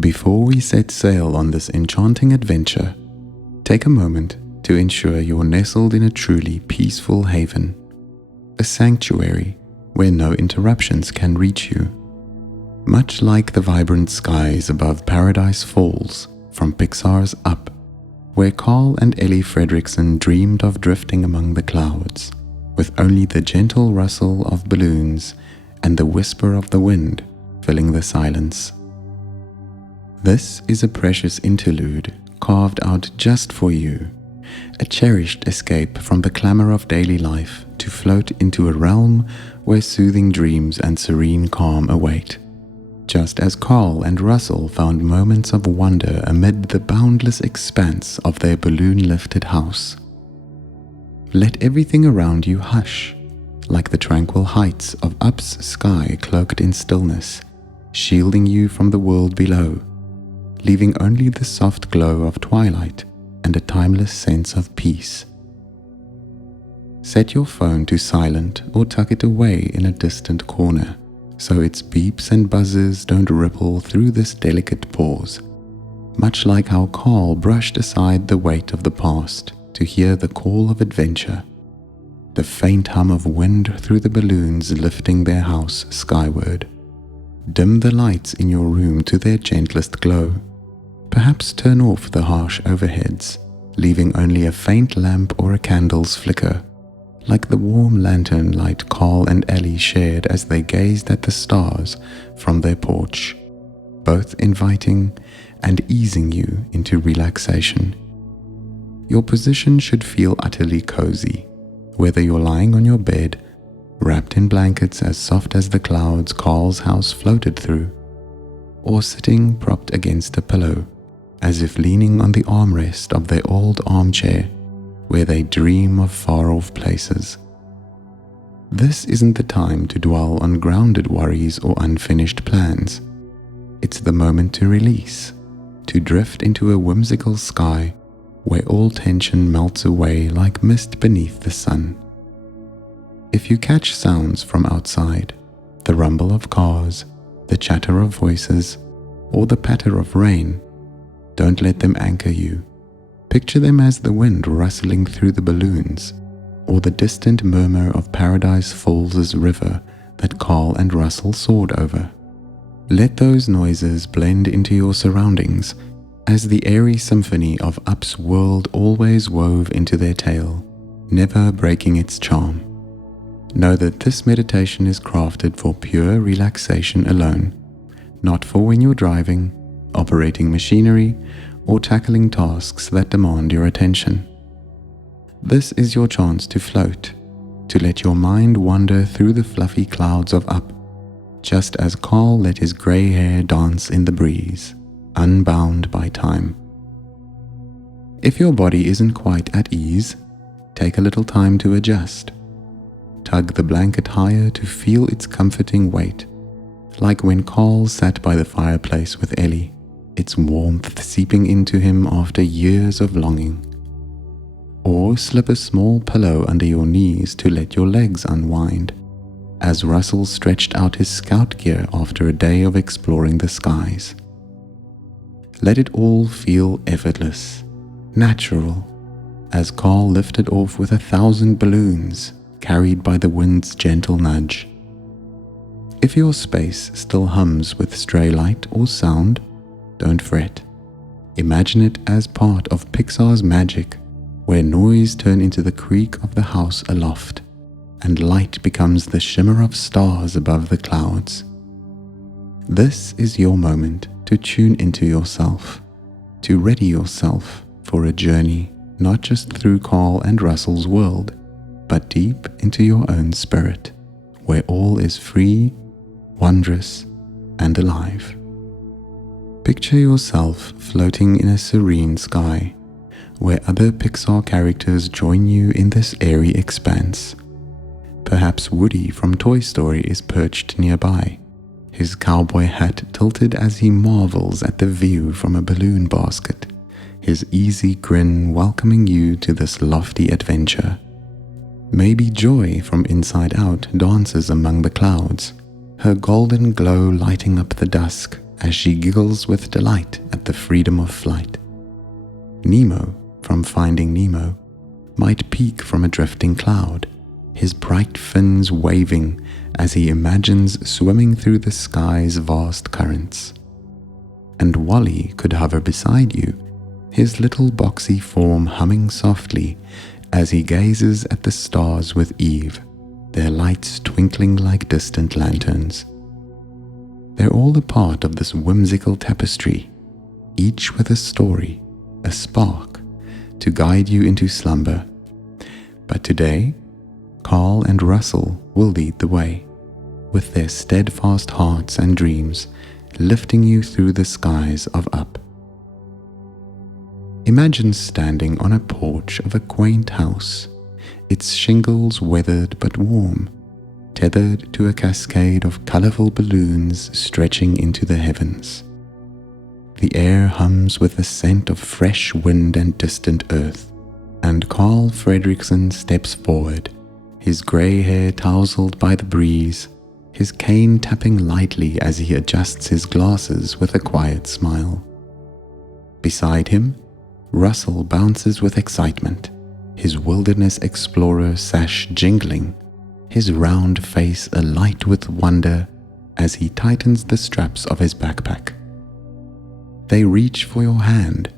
Before we set sail on this enchanting adventure, take a moment to ensure you're nestled in a truly peaceful haven, a sanctuary where no interruptions can reach you. Much like the vibrant skies above Paradise Falls from Pixar's Up, where Carl and Ellie Fredrickson dreamed of drifting among the clouds, with only the gentle rustle of balloons and the whisper of the wind filling the silence. This is a precious interlude carved out just for you, a cherished escape from the clamor of daily life to float into a realm where soothing dreams and serene calm await. Just as Carl and Russell found moments of wonder amid the boundless expanse of their balloon-lifted house. Let everything around you hush, like the tranquil heights of Up's sky cloaked in stillness, shielding you from the world below, leaving only the soft glow of twilight and a timeless sense of peace. Set your phone to silent or tuck it away in a distant corner, so its beeps and buzzes don't ripple through this delicate pause, much like how Carl brushed aside the weight of the past to hear the call of adventure, the faint hum of wind through the balloons lifting their house skyward. Dim the lights in your room to their gentlest glow. Perhaps turn off the harsh overheads, leaving only a faint lamp or a candle's flicker, like the warm lantern light Carl and Ellie shared as they gazed at the stars from their porch, both inviting and easing you into relaxation. Your position should feel utterly cozy, whether you're lying on your bed, wrapped in blankets as soft as the clouds Carl's house floated through, or sitting propped against a pillow, as if leaning on the armrest of their old armchair, where they dream of far-off places. This isn't the time to dwell on grounded worries or unfinished plans. It's the moment to release, to drift into a whimsical sky where all tension melts away like mist beneath the sun. If you catch sounds from outside, the rumble of cars, the chatter of voices, or the patter of rain, don't let them anchor you. Picture them as the wind rustling through the balloons, or the distant murmur of Paradise Falls' river that Carl and Russell soared over. Let those noises blend into your surroundings as the airy symphony of Up's world always wove into their tale, never breaking its charm. Know that this meditation is crafted for pure relaxation alone, not for when you're driving, operating machinery, or tackling tasks that demand your attention. This is your chance to float, to let your mind wander through the fluffy clouds of Up, just as Carl let his grey hair dance in the breeze, unbound by time. If your body isn't quite at ease, take a little time to adjust. Tug the blanket higher to feel its comforting weight, like when Carl sat by the fireplace with Ellie, its warmth seeping into him after years of longing. Or slip a small pillow under your knees to let your legs unwind, as Russell stretched out his scout gear after a day of exploring the skies. Let it all feel effortless, natural, as Carl lifted off with 1,000 balloons, carried by the wind's gentle nudge. If your space still hums with stray light or sound, don't fret. Imagine it as part of Pixar's magic, where noise turns into the creak of the house aloft, and light becomes the shimmer of stars above the clouds. This is your moment to tune into yourself, to ready yourself for a journey not just through Carl and Russell's world, but deep into your own spirit, where all is free, wondrous, and alive. Picture yourself floating in a serene sky, where other Pixar characters join you in this airy expanse. Perhaps Woody from Toy Story is perched nearby, his cowboy hat tilted as he marvels at the view from a balloon basket, his easy grin welcoming you to this lofty adventure. Maybe Joy from Inside Out dances among the clouds, her golden glow lighting up the dusk as she giggles with delight at the freedom of flight. Nemo, from Finding Nemo, might peek from a drifting cloud, his bright fins waving as he imagines swimming through the sky's vast currents. And Wally could hover beside you, his little boxy form humming softly as he gazes at the stars with Eve, their lights twinkling like distant lanterns. They're all a part of this whimsical tapestry, each with a story, a spark, to guide you into slumber. But today, Carl and Russell will lead the way, with their steadfast hearts and dreams lifting you through the skies of up. Imagine standing on a porch of a quaint house, its shingles weathered but warm, tethered to a cascade of colorful balloons stretching into the heavens. The air hums with the scent of fresh wind and distant earth, and Carl Fredrickson steps forward, his grey hair tousled by the breeze, his cane tapping lightly as he adjusts his glasses with a quiet smile. Beside him, Russell bounces with excitement, his wilderness explorer sash jingling, his round face alight with wonder as he tightens the straps of his backpack. They reach for your hand,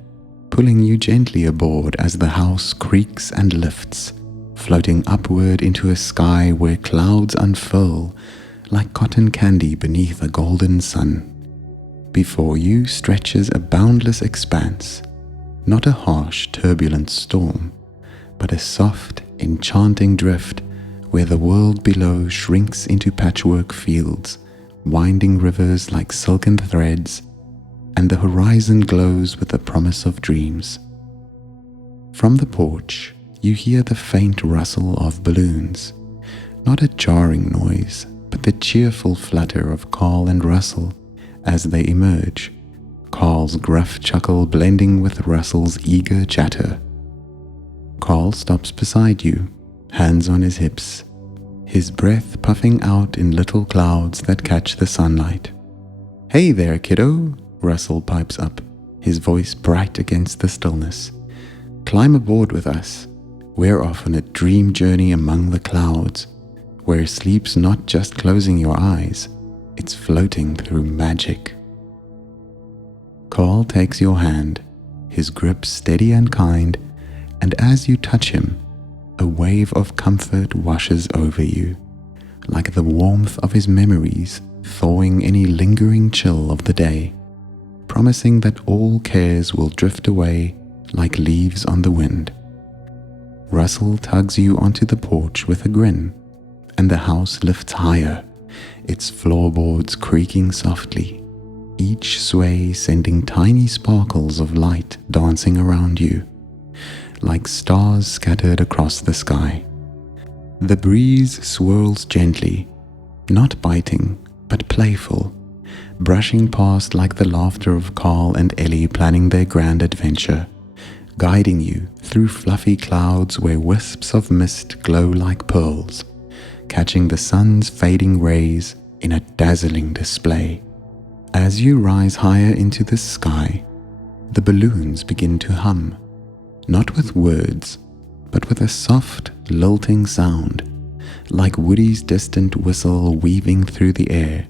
pulling you gently aboard as the house creaks and lifts, floating upward into a sky where clouds unfurl like cotton candy beneath a golden sun. Before you stretches a boundless expanse, not a harsh, turbulent storm, but a soft, enchanting drift where the world below shrinks into patchwork fields, winding rivers like silken threads, and the horizon glows with the promise of dreams. From the porch, you hear the faint rustle of balloons, not a jarring noise, but the cheerful flutter of Carl and Russell as they emerge, Carl's gruff chuckle blending with Russell's eager chatter. Carl stops beside you, hands on his hips, his breath puffing out in little clouds that catch the sunlight. "Hey there, kiddo," Russell pipes up, his voice bright against the stillness. "Climb aboard with us. We're off on a dream journey among the clouds, where sleep's not just closing your eyes, it's floating through magic." Carl takes your hand, his grip steady and kind, and as you touch him, a wave of comfort washes over you, like the warmth of his memories thawing any lingering chill of the day, promising that all cares will drift away like leaves on the wind. Russell tugs you onto the porch with a grin, and the house lifts higher, its floorboards creaking softly, each sway sending tiny sparkles of light dancing around you, like stars scattered across the sky. The breeze swirls gently, not biting, but playful, brushing past like the laughter of Carl and Ellie planning their grand adventure, guiding you through fluffy clouds where wisps of mist glow like pearls, catching the sun's fading rays in a dazzling display. As you rise higher into the sky, the balloons begin to hum, not with words, but with a soft, lilting sound, like Woody's distant whistle weaving through the air,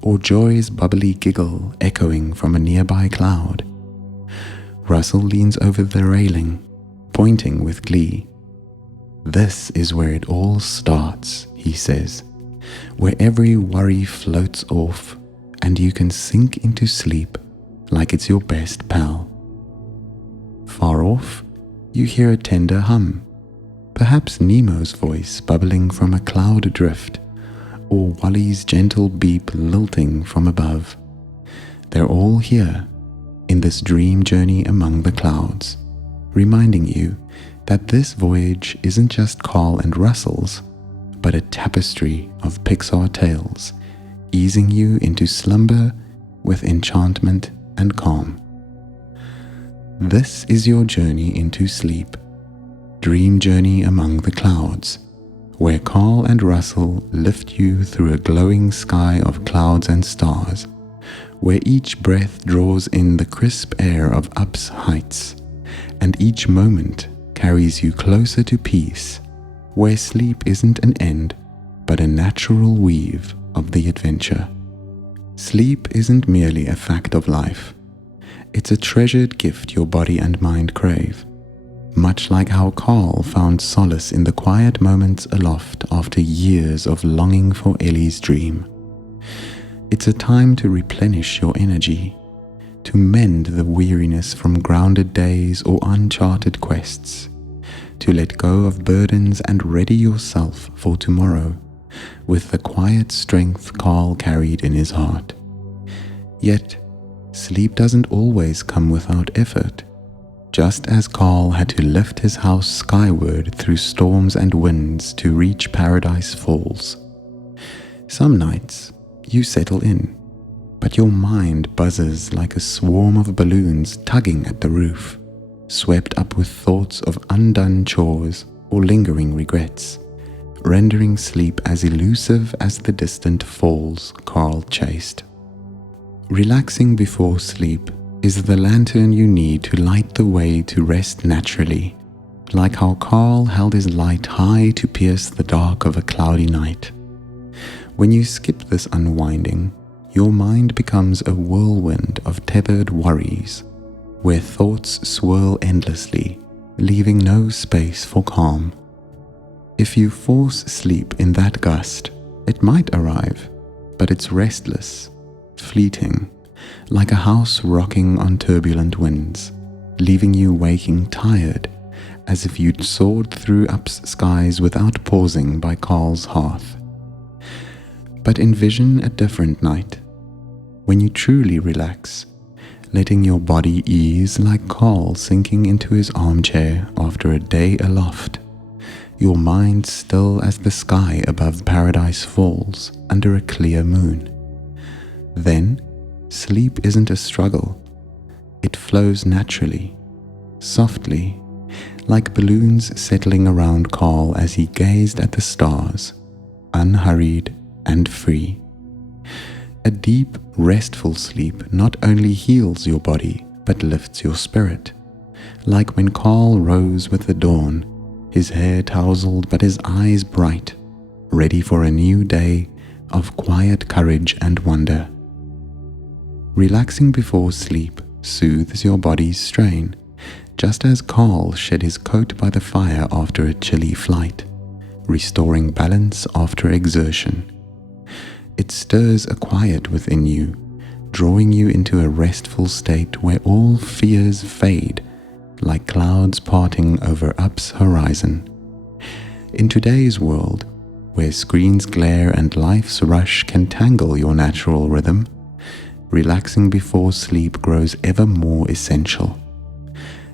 or Joy's bubbly giggle echoing from a nearby cloud. Russell leans over the railing, pointing with glee. "This is where it all starts," he says, "where every worry floats off and you can sink into sleep like it's your best pal." Far off, you hear a tender hum, perhaps Nemo's voice bubbling from a cloud adrift, or Wally's gentle beep lilting from above. They're all here, in this dream journey among the clouds, reminding you that this voyage isn't just Carl and Russell's, but a tapestry of Pixar tales, easing you into slumber with enchantment and calm. This is your journey into sleep, dream journey among the clouds, where Carl and Russell lift you through a glowing sky of clouds and stars, where each breath draws in the crisp air of Up's heights, and each moment carries you closer to peace, where sleep isn't an end, but a natural weave of the adventure. Sleep isn't merely a fact of life. It's a treasured gift your body and mind crave, much like how Carl found solace in the quiet moments aloft after years of longing for Ellie's dream. It's a time to replenish your energy, to mend the weariness from grounded days or uncharted quests, to let go of burdens and ready yourself for tomorrow with the quiet strength Carl carried in his heart. Yet, sleep doesn't always come without effort. Just as Carl had to lift his house skyward through storms and winds to reach Paradise Falls. Some nights, you settle in, but your mind buzzes like a swarm of balloons tugging at the roof, swept up with thoughts of undone chores or lingering regrets, rendering sleep as elusive as the distant falls Carl chased. Relaxing before sleep is the lantern you need to light the way to rest naturally, like how Carl held his light high to pierce the dark of a cloudy night. When you skip this unwinding, your mind becomes a whirlwind of tethered worries, where thoughts swirl endlessly, leaving no space for calm. If you force sleep in that gust, it might arrive, but it's restless, fleeting, like a house rocking on turbulent winds, leaving you waking tired, as if you'd soared through Up's skies without pausing by Carl's hearth. But envision a different night, when you truly relax, letting your body ease like Carl sinking into his armchair after a day aloft, your mind still as the sky above Paradise Falls under a clear moon. Then, sleep isn't a struggle. It flows naturally, softly, like balloons settling around Carl as he gazed at the stars, unhurried and free. A deep, restful sleep not only heals your body, but lifts your spirit, like when Carl rose with the dawn, his hair tousled but his eyes bright, ready for a new day of quiet courage and wonder. Relaxing before sleep soothes your body's strain, just as Carl shed his coat by the fire after a chilly flight, restoring balance after exertion. It stirs a quiet within you, drawing you into a restful state where all fears fade, like clouds parting over Up's horizon. In today's world, where screens glare and life's rush can tangle your natural rhythm, relaxing before sleep grows ever more essential.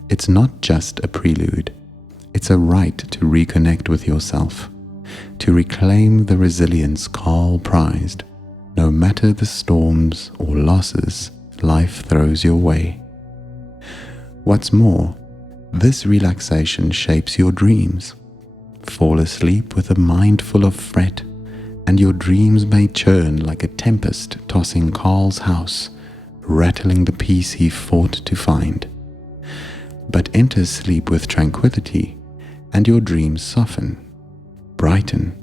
It's not just a prelude, it's a right to reconnect with yourself, to reclaim the resilience Carl prized, no matter the storms or losses life throws your way. What's more, this relaxation shapes your dreams. Fall asleep with a mind full of fret, and your dreams may churn like a tempest tossing Carl's house, rattling the peace he fought to find. But enter sleep with tranquility, and your dreams soften, brighten,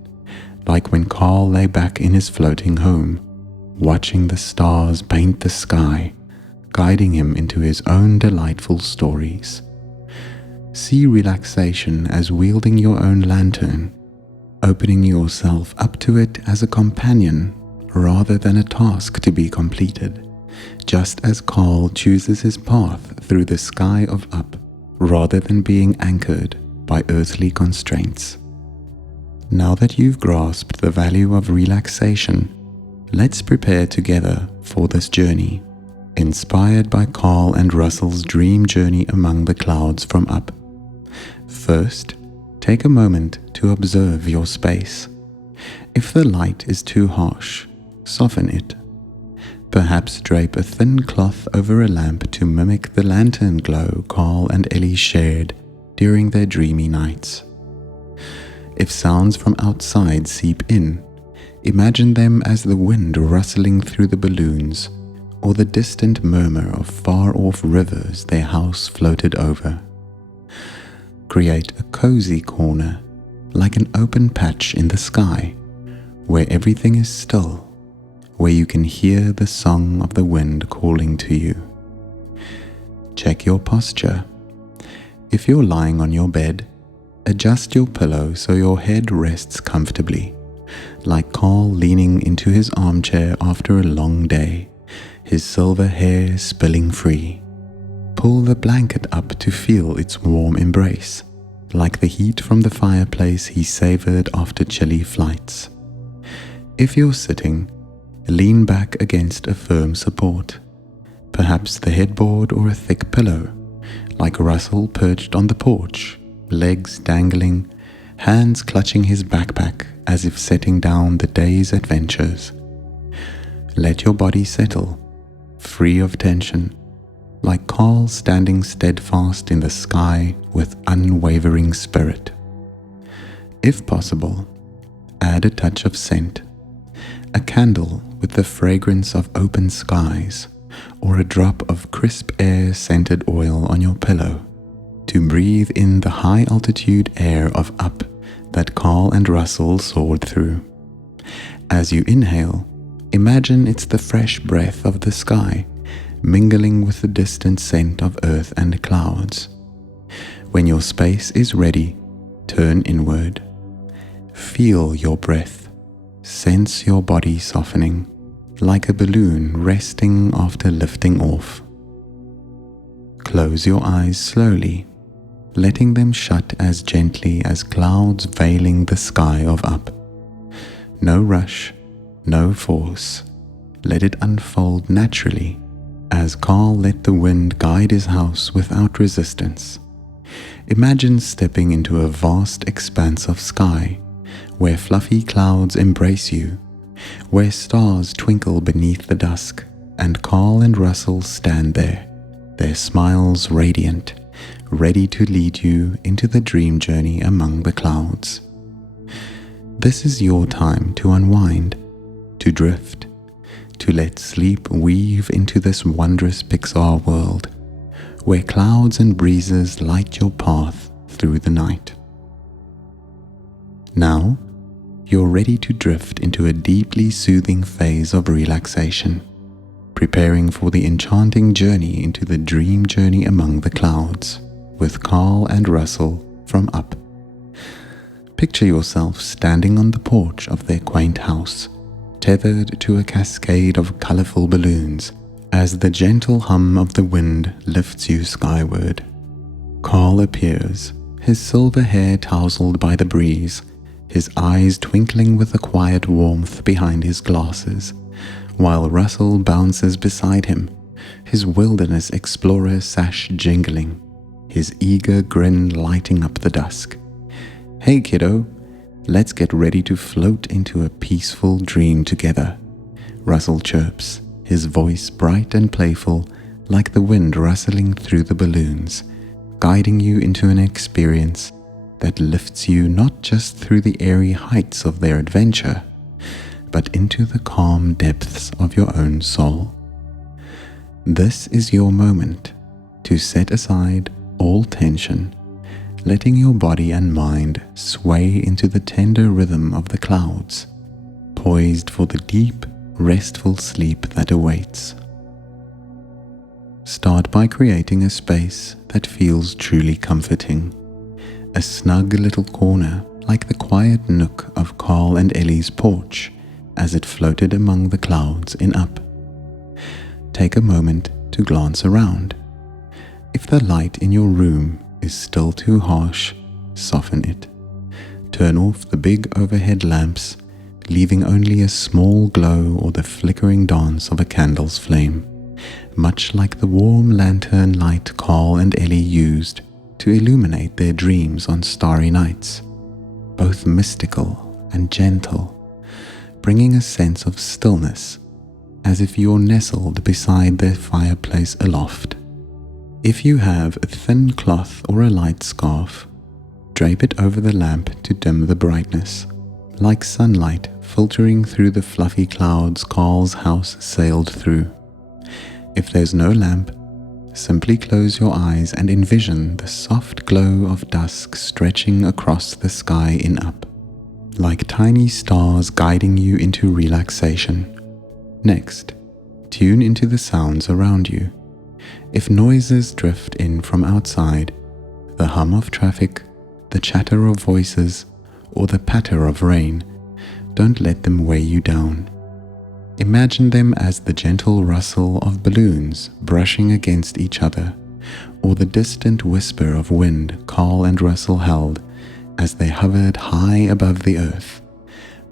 like when Carl lay back in his floating home, watching the stars paint the sky, guiding him into his own delightful stories. See relaxation as wielding your own lantern, opening yourself up to it as a companion rather than a task to be completed, just as Carl chooses his path through the sky of Up rather than being anchored by earthly constraints. Now that you've grasped the value of relaxation, let's prepare together for this journey, inspired by Carl and Russell's dream journey among the clouds from Up. First, take a moment to observe your space. If the light is too harsh, soften it. Perhaps drape a thin cloth over a lamp to mimic the lantern glow Carl and Ellie shared during their dreamy nights. If sounds from outside seep in, imagine them as the wind rustling through the balloons, or the distant murmur of far-off rivers their house floated over. Create a cozy corner, like an open patch in the sky, where everything is still, where you can hear the song of the wind calling to you. Check your posture. If you're lying on your bed, adjust your pillow so your head rests comfortably, like Carl leaning into his armchair after a long day, his silver hair spilling free. Pull the blanket up to feel its warm embrace, like the heat from the fireplace he savored after chilly flights. If you're sitting, lean back against a firm support, perhaps the headboard or a thick pillow, like Russell perched on the porch, legs dangling, hands clutching his backpack as if setting down the day's adventures. Let your body settle, free of tension, like Carl standing steadfast in the sky with unwavering spirit. If possible, add a touch of scent, a candle with the fragrance of open skies, or a drop of crisp air-scented oil on your pillow, to breathe in the high-altitude air of Up that Carl and Russell soared through. As you inhale, imagine it's the fresh breath of the sky, mingling with the distant scent of earth and clouds. When your space is ready, turn inward. Feel your breath. Sense your body softening, like a balloon resting after lifting off. Close your eyes slowly, letting them shut as gently as clouds veiling the sky of Up. No rush, no force. Let it unfold naturally, as Carl let the wind guide his house without resistance. Imagine stepping into a vast expanse of sky, where fluffy clouds embrace you, where stars twinkle beneath the dusk, and Carl and Russell stand there, their smiles radiant, ready to lead you into the dream journey among the clouds. This is your time to unwind, to drift, to let sleep weave into this wondrous Pixar world, where clouds and breezes light your path through the night. Now, you're ready to drift into a deeply soothing phase of relaxation, preparing for the enchanting journey into the dream journey among the clouds, with Carl and Russell from Up. Picture yourself standing on the porch of their quaint house, tethered to a cascade of colorful balloons, as the gentle hum of the wind lifts you skyward. Carl appears, his silver hair tousled by the breeze, his eyes twinkling with a quiet warmth behind his glasses, while Russell bounces beside him, his wilderness explorer sash jingling, his eager grin lighting up the dusk. "Hey kiddo, let's get ready to float into a peaceful dream together," Russell chirps, his voice bright and playful like the wind rustling through the balloons, guiding you into an experience that lifts you not just through the airy heights of their adventure, but into the calm depths of your own soul. This is your moment to set aside all tension, letting your body and mind sway into the tender rhythm of the clouds, poised for the deep, restful sleep that awaits. Start by creating a space that feels truly comforting, a snug little corner like the quiet nook of Carl and Ellie's porch as it floated among the clouds in Up. Take a moment to glance around. If the light in your room is still too harsh, soften it. Turn off the big overhead lamps, leaving only a small glow or the flickering dance of a candle's flame, much like the warm lantern light Carl and Ellie used to illuminate their dreams on starry nights, both mystical and gentle, bringing a sense of stillness, as if you're nestled beside their fireplace aloft. If you have a thin cloth or a light scarf, drape it over the lamp to dim the brightness, like sunlight filtering through the fluffy clouds Carl's house sailed through. If there's no lamp, simply close your eyes and envision the soft glow of dusk stretching across the sky in up, like tiny stars guiding you into relaxation. Next, tune into the sounds around you. If noises drift in from outside, the hum of traffic, the chatter of voices, or the patter of rain, don't let them weigh you down. Imagine them as the gentle rustle of balloons brushing against each other, or the distant whisper of wind Carl and Russell held as they hovered high above the earth,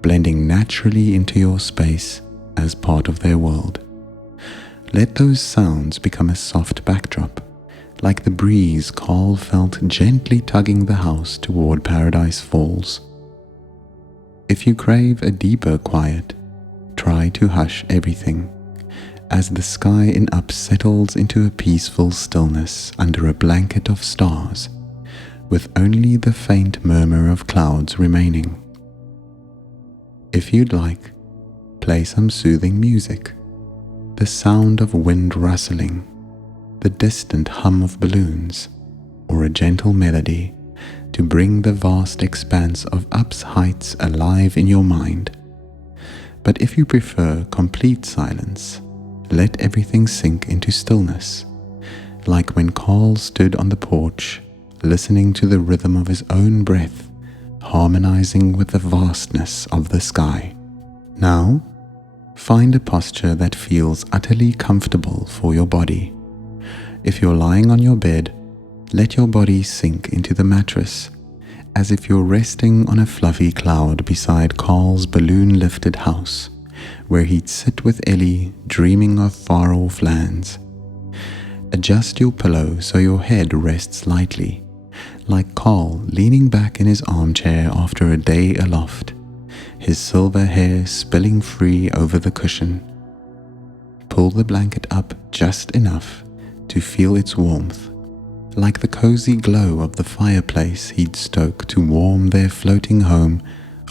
blending naturally into your space as part of their world. Let those sounds become a soft backdrop, like the breeze Carl felt gently tugging the house toward Paradise Falls. If you crave a deeper quiet, try to hush everything, as the sky in up settles into a peaceful stillness under a blanket of stars, with only the faint murmur of clouds remaining. If you'd like, play some soothing music, the sound of wind rustling, the distant hum of balloons, or a gentle melody to bring the vast expanse of up's heights alive in your mind. But if you prefer complete silence, let everything sink into stillness, like when Carl stood on the porch, listening to the rhythm of his own breath, harmonizing with the vastness of the sky. Now, find a posture that feels utterly comfortable for your body. If you're lying on your bed, let your body sink into the mattress, as if you're resting on a fluffy cloud beside Carl's balloon-lifted house, where he'd sit with Ellie dreaming of far-off lands. Adjust your pillow so your head rests lightly, like Carl leaning back in his armchair after a day aloft, his silver hair spilling free over the cushion. Pull the blanket up just enough to feel its warmth, like the cozy glow of the fireplace he'd stoke to warm their floating home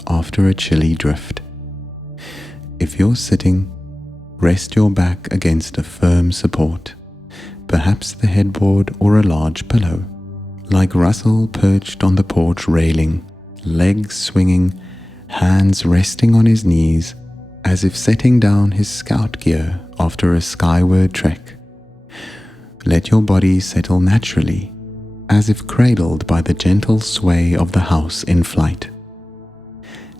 after a chilly drift. If you're sitting, rest your back against a firm support, perhaps the headboard or a large pillow, like Russell perched on the porch railing, legs swinging, hands resting on his knees, as if setting down his scout gear after a skyward trek. Let your body settle naturally, as if cradled by the gentle sway of the house in flight.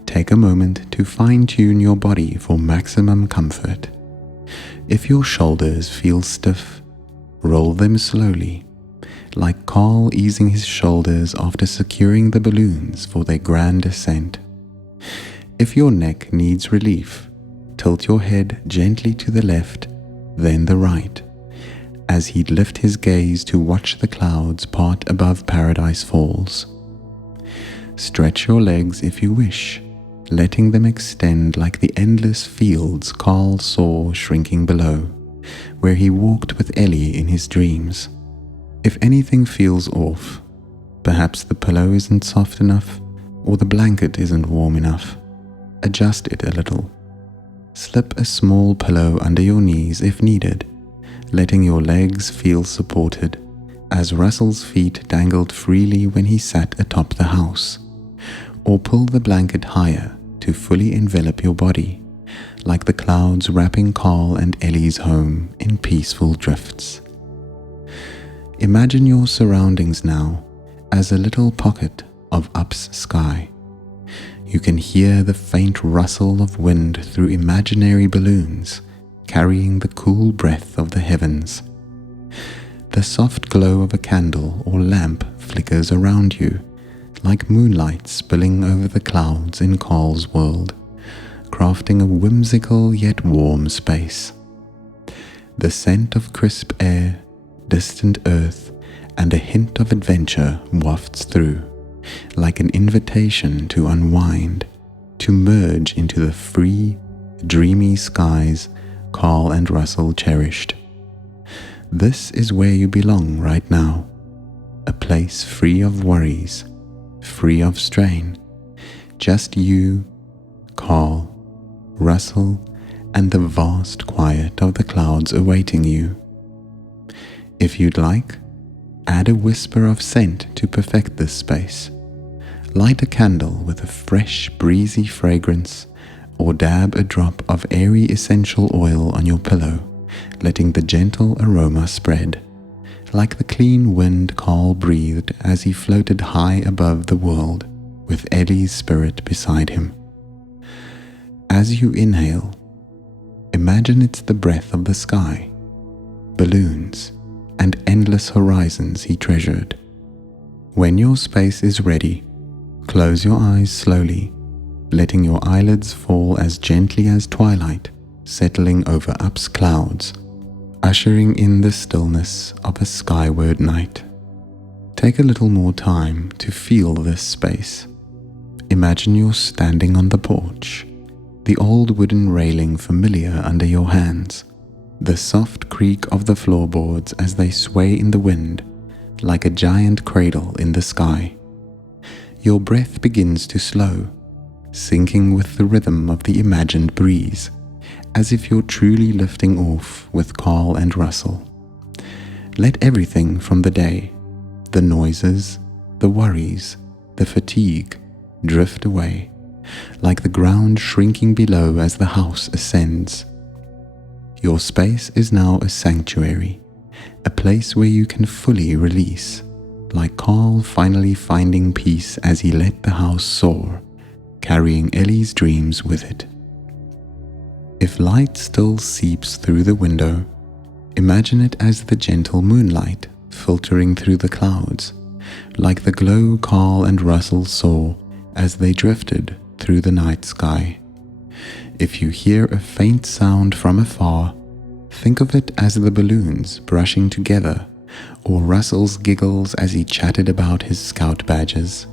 Take a moment to fine-tune your body for maximum comfort. If your shoulders feel stiff, roll them slowly, like Carl easing his shoulders after securing the balloons for their grand ascent. If your neck needs relief, tilt your head gently to the left, then the right, as he'd lift his gaze to watch the clouds part above Paradise Falls. Stretch your legs if you wish, letting them extend like the endless fields Carl saw shrinking below, where he walked with Ellie in his dreams. If anything feels off, perhaps the pillow isn't soft enough or the blanket isn't warm enough, adjust it a little. Slip a small pillow under your knees if needed, letting your legs feel supported, as Russell's feet dangled freely when he sat atop the house, or pull the blanket higher to fully envelop your body, like the clouds wrapping Carl and Ellie's home in peaceful drifts. Imagine your surroundings now as a little pocket of up's sky. You can hear the faint rustle of wind through imaginary balloons, carrying the cool breath of the heavens. The soft glow of a candle or lamp flickers around you, like moonlight spilling over the clouds in Carl's world, crafting a whimsical yet warm space. The scent of crisp air, distant earth, and a hint of adventure wafts through, like an invitation to unwind, to merge into the free, dreamy skies Carl and Russell cherished. This is where you belong right now, a place free of worries, free of strain, just you, Carl, Russell, and the vast quiet of the clouds awaiting you. If you'd like, add a whisper of scent to perfect this space. Light a candle with a fresh, breezy fragrance, or dab a drop of airy essential oil on your pillow, letting the gentle aroma spread, like the clean wind Carl breathed as he floated high above the world, with Ellie's spirit beside him. As you inhale, imagine it's the breath of the sky, balloons, and endless horizons he treasured. When your space is ready, close your eyes slowly, letting your eyelids fall as gently as twilight settling over Up's clouds, ushering in the stillness of a skyward night. Take a little more time to feel this space. Imagine you're standing on the porch, the old wooden railing familiar under your hands, the soft creak of the floorboards as they sway in the wind, like a giant cradle in the sky. Your breath begins to slow, syncing with the rhythm of the imagined breeze, as if you're truly lifting off with Carl and Russell. Let everything from the day, the noises, the worries, the fatigue, drift away, like the ground shrinking below as the house ascends. Your space is now a sanctuary, a place where you can fully release, like Carl finally finding peace as he let the house soar, carrying Ellie's dreams with it. If light still seeps through the window, imagine it as the gentle moonlight filtering through the clouds, like the glow Carl and Russell saw as they drifted through the night sky. If you hear a faint sound from afar, think of it as the balloons brushing together, or Russell's giggles as he chatted about his scout badges.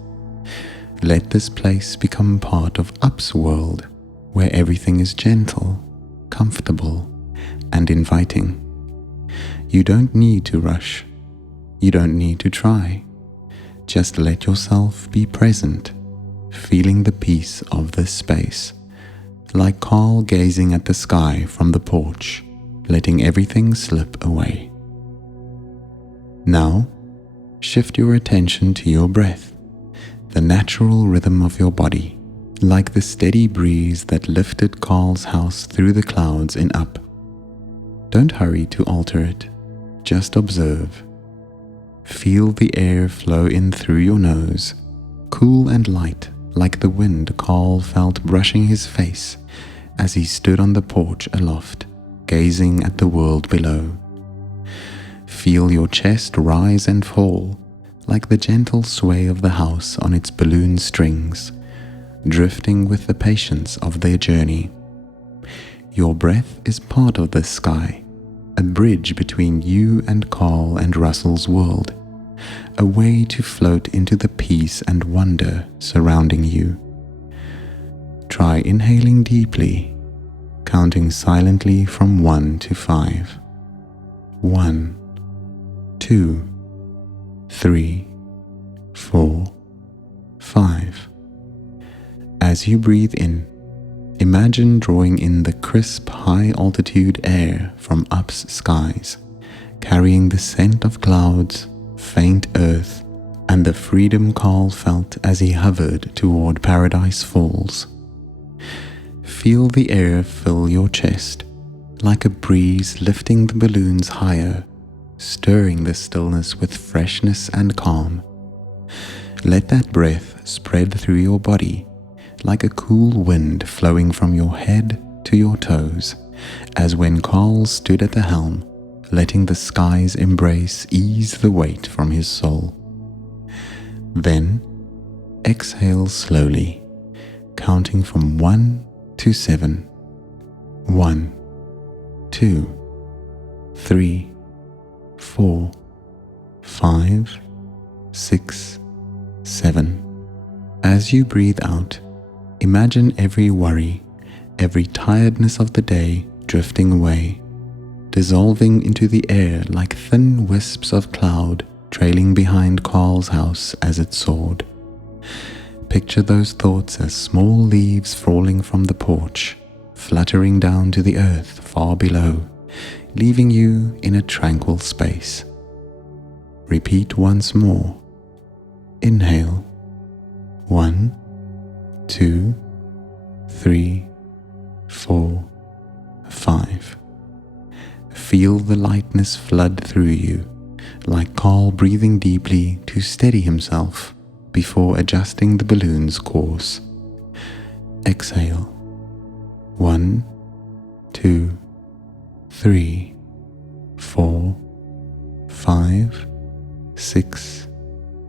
Let this place become part of Up's world, where everything is gentle, comfortable, and inviting. You don't need to rush. You don't need to try. Just let yourself be present, feeling the peace of this space, like Carl gazing at the sky from the porch, letting everything slip away. Now, shift your attention to your breath, the natural rhythm of your body, like the steady breeze that lifted Carl's house through the clouds in Up. Don't hurry to alter it, just observe. Feel the air flow in through your nose, cool and light like the wind Carl felt brushing his face as he stood on the porch aloft, gazing at the world below. Feel your chest rise and fall like the gentle sway of the house on its balloon strings, drifting with the patience of their journey. Your breath is part of the sky, a bridge between you and Carl and Russell's world, a way to float into the peace and wonder surrounding you. Try inhaling deeply, counting silently from 1 to 5. 1, 2, 3, 4, 5. As you breathe in, imagine drawing in the crisp, high-altitude air from Up's skies, carrying the scent of clouds, faint earth, and the freedom Carl felt as he hovered toward Paradise Falls. Feel the air fill your chest, like a breeze lifting the balloons higher, stirring the stillness with freshness and calm. Let that breath spread through your body, like a cool wind flowing from your head to your toes, as when Carl stood at the helm, letting the sky's embrace ease the weight from his soul. Then, exhale slowly, counting from 1 to 7. 1, 2, 3, 4, 5, 6, 7. As you breathe out, imagine every worry, every tiredness of the day drifting away, dissolving into the air like thin wisps of cloud trailing behind Carl's house as it soared. Picture those thoughts as small leaves falling from the porch, fluttering down to the earth far below, leaving you in a tranquil space, Repeat once more. Inhale. 1, 2, 3, 4, 5. Feel the lightness flood through you, like Carl breathing deeply to steady himself before adjusting the balloon's course. Exhale. 1, 2, 3, 4, 5, 6,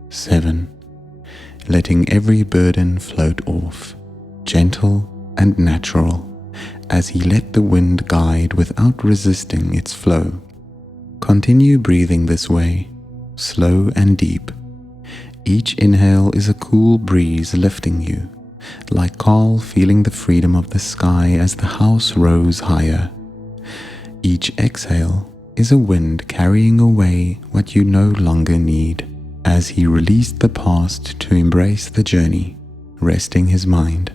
7. Letting every burden float off, gentle and natural, as he let the wind guide without resisting its flow. Continue breathing this way, slow and deep. Each inhale is a cool breeze lifting you, like Carl feeling the freedom of the sky as the house rose higher. Each exhale is a wind carrying away what you no longer need, as he released the past to embrace the journey, resting his mind.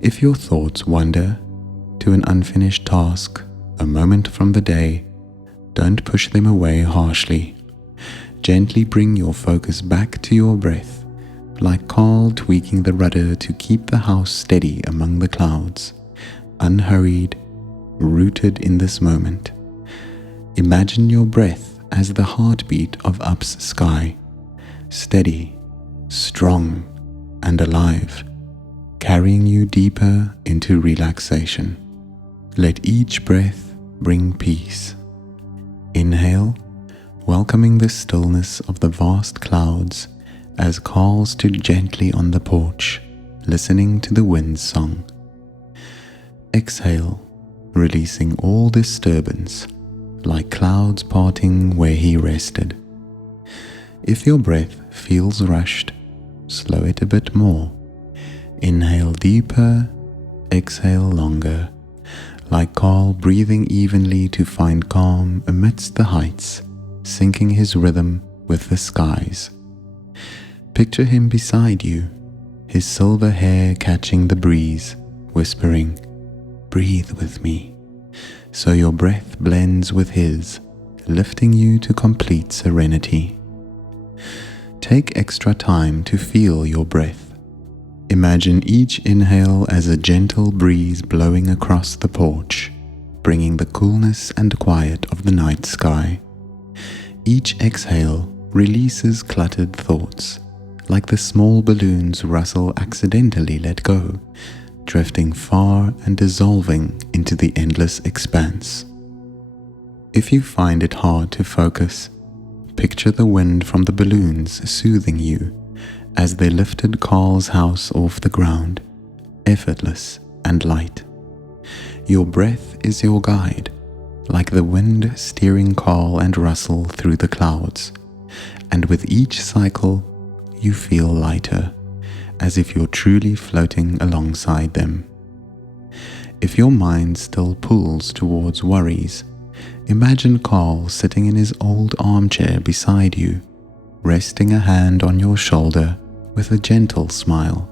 If your thoughts wander to an unfinished task, a moment from the day, don't push them away harshly. Gently bring your focus back to your breath, like Carl tweaking the rudder to keep the house steady among the clouds, unhurried, rooted in this moment. Imagine your breath as the heartbeat of Up's sky, steady, strong, and alive, carrying you deeper into relaxation. Let each breath bring peace. Inhale, welcoming the stillness of the vast clouds as Carl stood gently on the porch, listening to the wind's song. Exhale, releasing all disturbance, like clouds parting where he rested. If your breath feels rushed, slow it a bit more. Inhale deeper, exhale longer, like Carl breathing evenly to find calm amidst the heights, syncing his rhythm with the skies. Picture him beside you, his silver hair catching the breeze, whispering, "Breathe with me," so your breath blends with his, lifting you to complete serenity. Take extra time to feel your breath. Imagine each inhale as a gentle breeze blowing across the porch, bringing the coolness and quiet of the night sky. Each exhale releases cluttered thoughts, like the small balloons Russell accidentally let go, drifting far and dissolving into the endless expanse. If you find it hard to focus, picture the wind from the balloons soothing you as they lifted Carl's house off the ground, effortless and light. Your breath is your guide, like the wind steering Carl and Russell through the clouds, and with each cycle you feel lighter, as if you're truly floating alongside them. If your mind still pulls towards worries, imagine Carl sitting in his old armchair beside you, resting a hand on your shoulder with a gentle smile,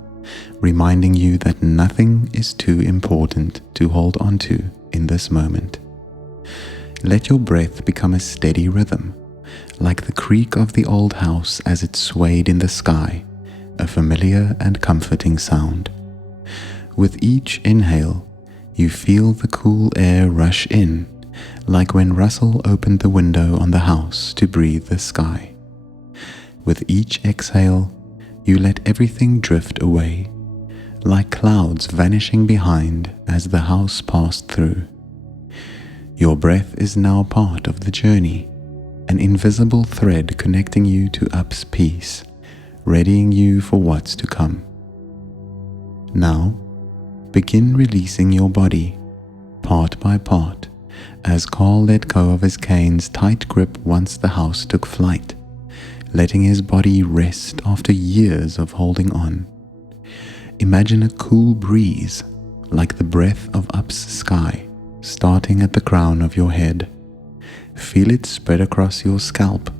reminding you that nothing is too important to hold on to in this moment. Let your breath become a steady rhythm, like the creak of the old house as it swayed in the sky, a familiar and comforting sound. With each inhale, you feel the cool air rush in, like when Russell opened the window on the house to breathe the sky. With each exhale, you let everything drift away, like clouds vanishing behind as the house passed through. Your breath is now part of the journey, an invisible thread connecting you to Up's peace, readying you for what's to come. Now, begin releasing your body, part by part, as Carl let go of his cane's tight grip once the house took flight, letting his body rest after years of holding on. Imagine a cool breeze, like the breath of Up's sky, starting at the crown of your head. Feel it spread across your scalp,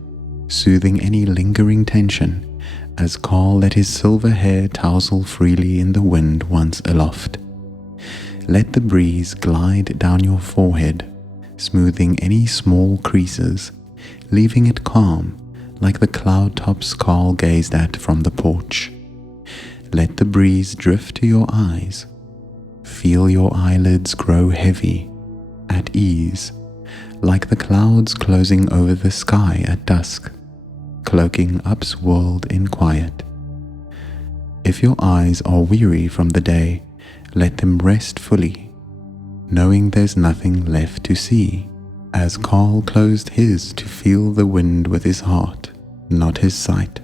soothing any lingering tension, as Carl let his silver hair tousle freely in the wind once aloft. Let the breeze glide down your forehead, smoothing any small creases, leaving it calm, like the cloud tops Carl gazed at from the porch. Let the breeze drift to your eyes. Feel your eyelids grow heavy, at ease, like the clouds closing over the sky at dusk, cloaking up's world in quiet. If your eyes are weary from the day, let them rest fully, knowing there's nothing left to see, as Carl closed his to feel the wind with his heart, not his sight.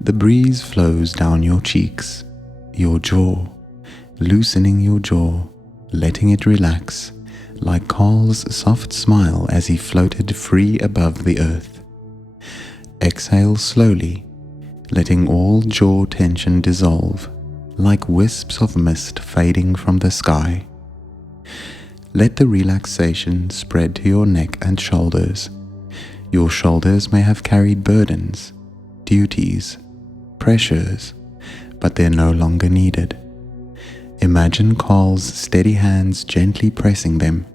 The breeze flows down your cheeks, your jaw, loosening your jaw, letting it relax, like Carl's soft smile as he floated free above the earth. Exhale slowly, letting all jaw tension dissolve, like wisps of mist fading from the sky. Let the relaxation spread to your neck and shoulders. Your shoulders may have carried burdens, duties, pressures, but they're no longer needed. Imagine Carl's steady hands gently pressing them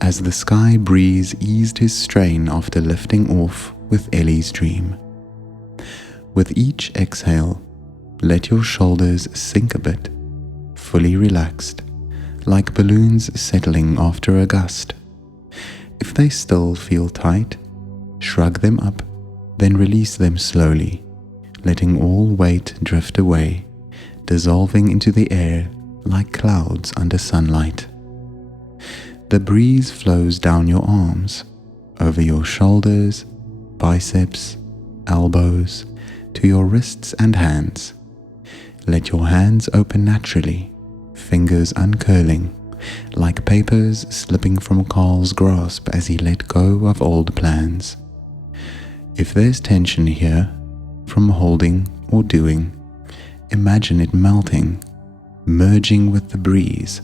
as the sky breeze eased his strain after lifting off with Ellie's dream. With each exhale, let your shoulders sink a bit, fully relaxed, like balloons settling after a gust. If they still feel tight, shrug them up, then release them slowly, letting all weight drift away, dissolving into the air like clouds under sunlight. The breeze flows down your arms, over your shoulders, biceps, elbows, to your wrists and hands. Let your hands open naturally, fingers uncurling, like papers slipping from Carl's grasp as he let go of old plans. If there's tension here, from holding or doing, imagine it melting, merging with the breeze,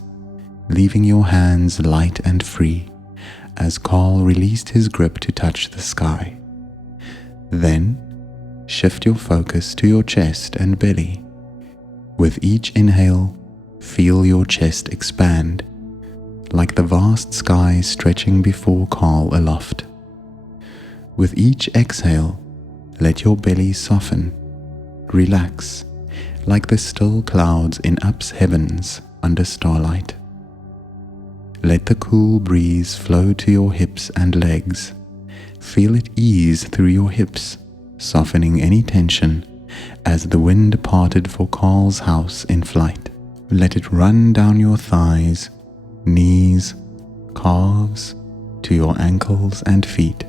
leaving your hands light and free as Carl released his grip to touch the sky. Then, shift your focus to your chest and belly. With each inhale, feel your chest expand, like the vast sky stretching before Carl aloft. With each exhale, let your belly soften, relax, like the still clouds in up's heavens under starlight. Let the cool breeze flow to your hips and legs. Feel it ease through your hips, softening any tension as the wind parted for Carl's house in flight. Let it run down your thighs, knees, calves, to your ankles and feet.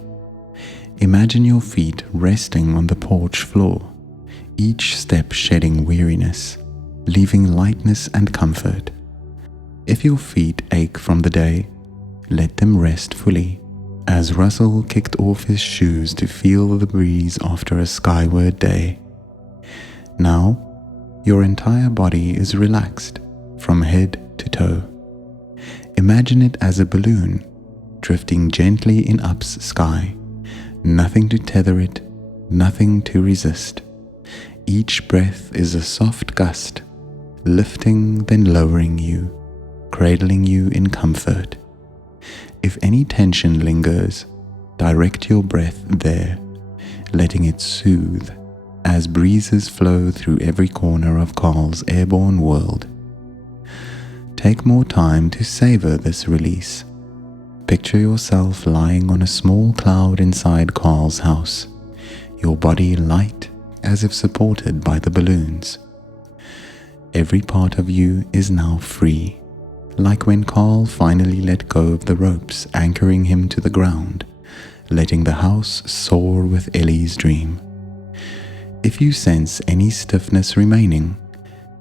Imagine your feet resting on the porch floor, each step shedding weariness, leaving lightness and comfort. If your feet ache from the day, let them rest fully, as Russell kicked off his shoes to feel the breeze after a skyward day. Now, your entire body is relaxed from head to toe. Imagine it as a balloon, drifting gently in up's sky. Nothing to tether it, nothing to resist. Each breath is a soft gust, lifting then lowering you, cradling you in comfort. If any tension lingers, direct your breath there, letting it soothe as breezes flow through every corner of Carl's airborne world. Take more time to savor this release. Picture yourself lying on a small cloud inside Carl's house, your body light as if supported by the balloons. Every part of you is now free, like when Carl finally let go of the ropes anchoring him to the ground, letting the house soar with Ellie's dream. If you sense any stiffness remaining,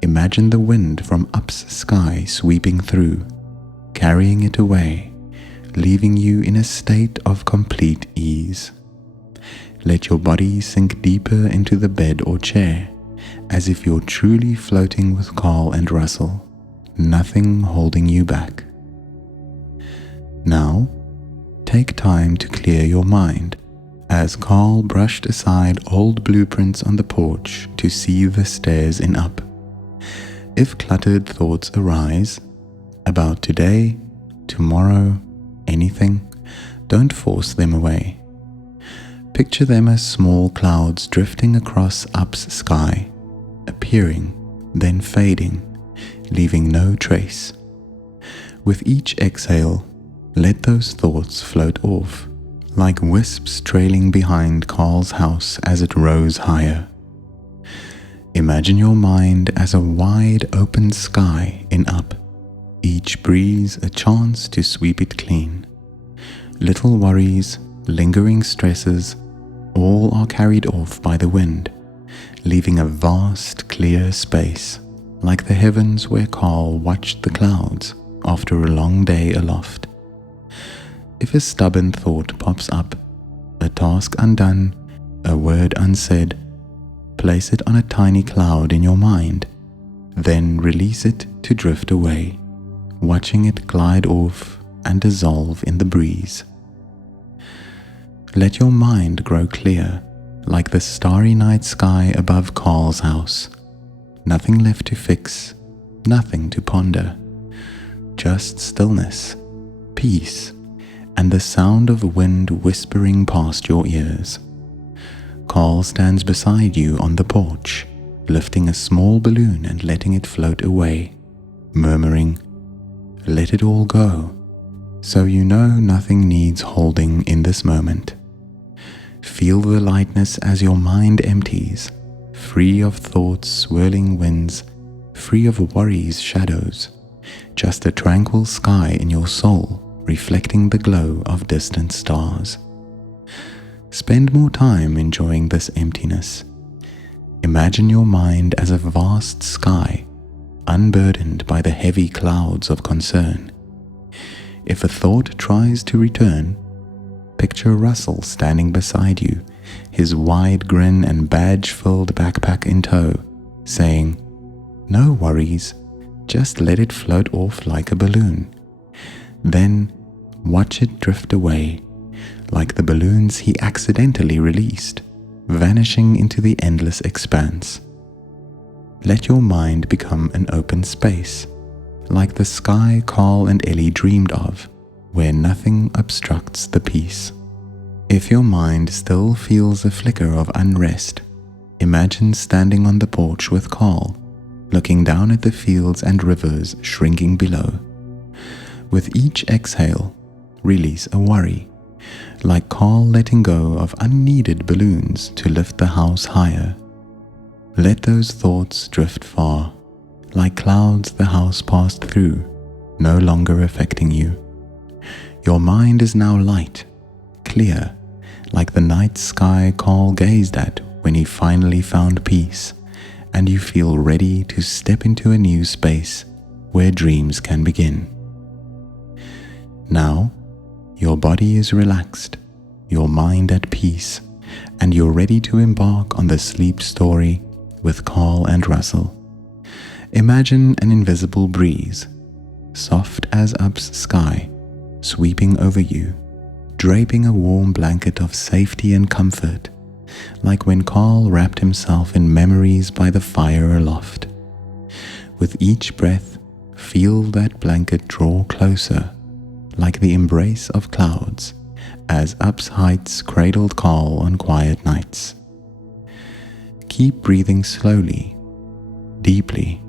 imagine the wind from up's sky sweeping through, carrying it away, leaving you in a state of complete ease. Let your body sink deeper into the bed or chair, as if you're truly floating with Carl and Russell, nothing holding you back. Now, take time to clear your mind, as Carl brushed aside old blueprints on the porch to see the stairs in up. If cluttered thoughts arise, about today, tomorrow, anything, don't force them away. Picture them as small clouds drifting across Up's sky, appearing, then fading, leaving no trace. With each exhale, let those thoughts float off, like wisps trailing behind Carl's house as it rose higher. Imagine your mind as a wide open sky in Up, each breeze a chance to sweep it clean. Little worries, lingering stresses, all are carried off by the wind, leaving a vast clear space, like the heavens where Carl watched the clouds after a long day aloft. If a stubborn thought pops up, a task undone, a word unsaid, place it on a tiny cloud in your mind, then release it to drift away, watching it glide off and dissolve in the breeze. Let your mind grow clear, like the starry night sky above Carl's house. Nothing left to fix, nothing to ponder, just stillness, peace, and the sound of wind whispering past your ears. Carl stands beside you on the porch, lifting a small balloon and letting it float away, murmuring, "Let it all go," so you know nothing needs holding in this moment. Feel the lightness as your mind empties, free of thoughts, swirling winds, free of worries, shadows, just a tranquil sky in your soul, reflecting the glow of distant stars. Spend more time enjoying this emptiness. Imagine your mind as a vast sky, unburdened by the heavy clouds of concern. If a thought tries to return, picture Russell standing beside you, his wide grin and badge-filled backpack in tow, saying, "No worries, just let it float off like a balloon." Then watch it drift away, like the balloons he accidentally released, vanishing into the endless expanse. Let your mind become an open space, like the sky Carl and Ellie dreamed of, where nothing obstructs the peace. If your mind still feels a flicker of unrest, imagine standing on the porch with Carl, looking down at the fields and rivers shrinking below. With each exhale, release a worry, like Carl letting go of unneeded balloons to lift the house higher. Let those thoughts drift far, like clouds the house passed through, no longer affecting you. Your mind is now light, clear, like the night sky Carl gazed at when he finally found peace, and you feel ready to step into a new space where dreams can begin. Now, your body is relaxed, your mind at peace, and you're ready to embark on the sleep story with Carl and Russell. Imagine an invisible breeze, soft as Up's sky, sweeping over you, draping a warm blanket of safety and comfort, like when Carl wrapped himself in memories by the fire aloft. With each breath, feel that blanket draw closer, like the embrace of clouds, as Up's heights cradled Carl on quiet nights. Keep breathing slowly, deeply.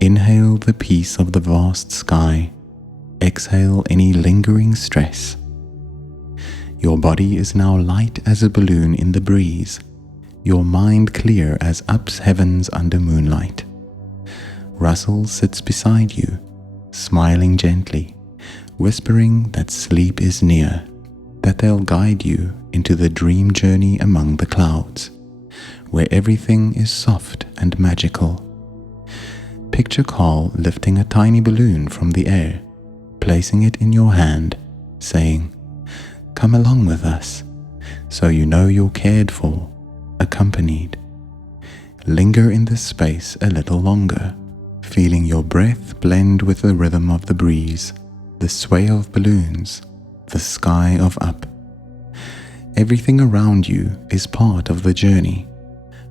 Inhale the peace of the vast sky. Exhale any lingering stress. Your body is now light as a balloon in the breeze, your mind clear as Up's heavens under moonlight. Russell sits beside you, smiling gently, whispering that sleep is near, that they'll guide you into the dream journey among the clouds, where everything is soft and magical. Picture Carl lifting a tiny balloon from the air, placing it in your hand, saying, "Come along with us," so you know you're cared for, accompanied. Linger in this space a little longer, feeling your breath blend with the rhythm of the breeze, the sway of balloons, the sky of Up. Everything around you is part of the journey.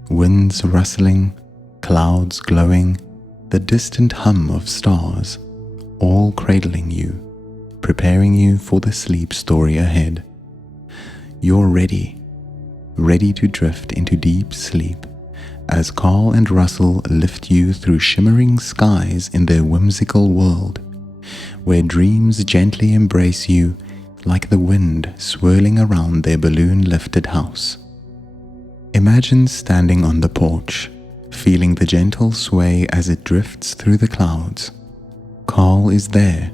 Winds rustling, clouds glowing, the distant hum of stars, all cradling you, preparing you for the sleep story ahead. You're ready, ready to drift into deep sleep as Carl and Russell lift you through shimmering skies in their whimsical world, where dreams gently embrace you like the wind swirling around their balloon-lifted house. Imagine standing on the porch, feeling the gentle sway as it drifts through the clouds. Carl is there,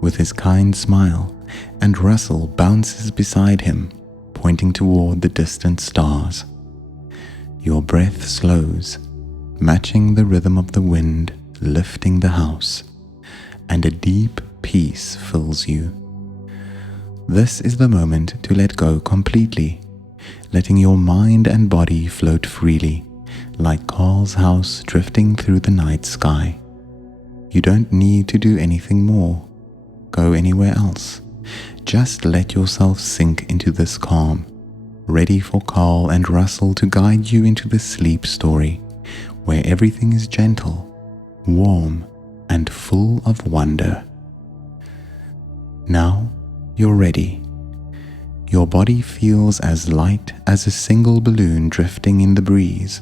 with his kind smile, and Russell bounces beside him, pointing toward the distant stars. Your breath slows, matching the rhythm of the wind lifting the house, and a deep peace fills you. This is the moment to let go completely, letting your mind and body float freely, like Carl's house drifting through the night sky. You don't need to do anything more, go anywhere else. Just let yourself sink into this calm, ready for Carl and Russell to guide you into the sleep story, where everything is gentle, warm, and full of wonder. Now you're ready. Your body feels as light as a single balloon drifting in the breeze,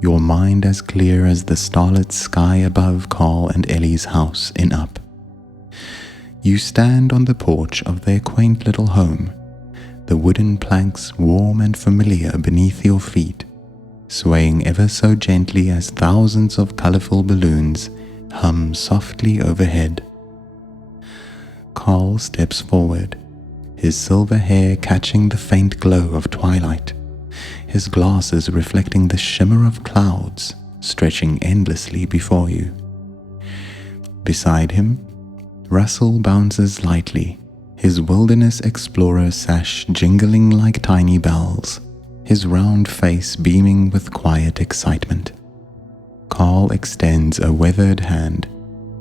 your mind as clear as the starlit sky above Carl and Ellie's house in Up. You stand on the porch of their quaint little home, the wooden planks warm and familiar beneath your feet, swaying ever so gently as thousands of colorful balloons hum softly overhead. Carl steps forward, his silver hair catching the faint glow of twilight, his glasses reflecting the shimmer of clouds stretching endlessly before you. Beside him, Russell bounces lightly, his wilderness explorer sash jingling like tiny bells, his round face beaming with quiet excitement. Carl extends a weathered hand,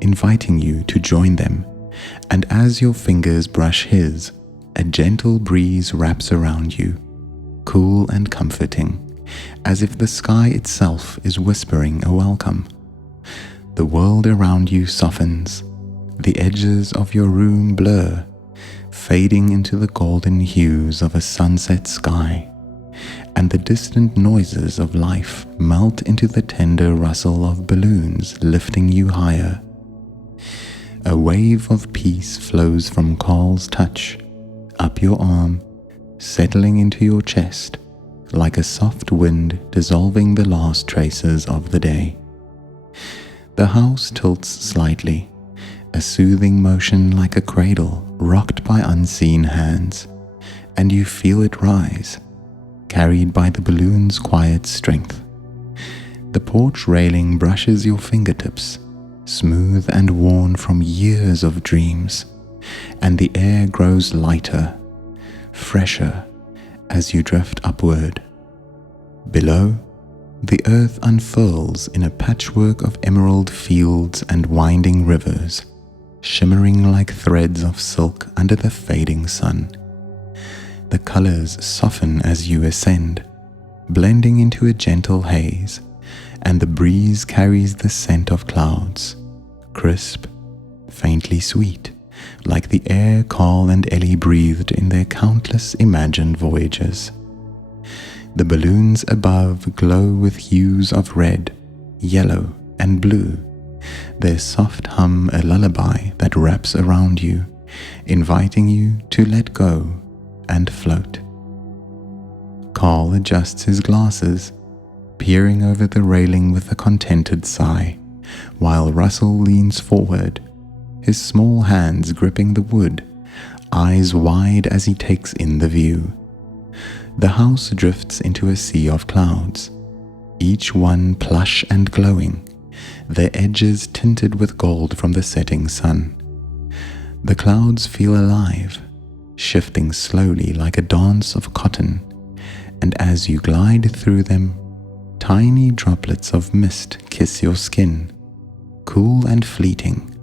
inviting you to join them, and as your fingers brush his, a gentle breeze wraps around you, cool and comforting, as if the sky itself is whispering a welcome. The world around you softens, the edges of your room blur, fading into the golden hues of a sunset sky, and the distant noises of life melt into the tender rustle of balloons lifting you higher. A wave of peace flows from Carl's touch, up your arm, settling into your chest, like a soft wind dissolving the last traces of the day. The house tilts slightly, a soothing motion like a cradle rocked by unseen hands, and you feel it rise, carried by the balloon's quiet strength. The porch railing brushes your fingertips, smooth and worn from years of dreams, and the air grows lighter, fresher, as you drift upward. Below, the earth unfurls in a patchwork of emerald fields and winding rivers, shimmering like threads of silk under the fading sun. The colors soften as you ascend, blending into a gentle haze, and the breeze carries the scent of clouds, crisp, faintly sweet, like the air Carl and Ellie breathed in their countless imagined voyages. The balloons above glow with hues of red, yellow, and blue, their soft hum a lullaby that wraps around you, inviting you to let go and float. Carl adjusts his glasses, peering over the railing with a contented sigh, while Russell leans forward, his small hands gripping the wood, eyes wide as he takes in the view. The house drifts into a sea of clouds, each one plush and glowing, their edges tinted with gold from the setting sun. The clouds feel alive, shifting slowly like a dance of cotton, and as you glide through them, tiny droplets of mist kiss your skin, cool and fleeting,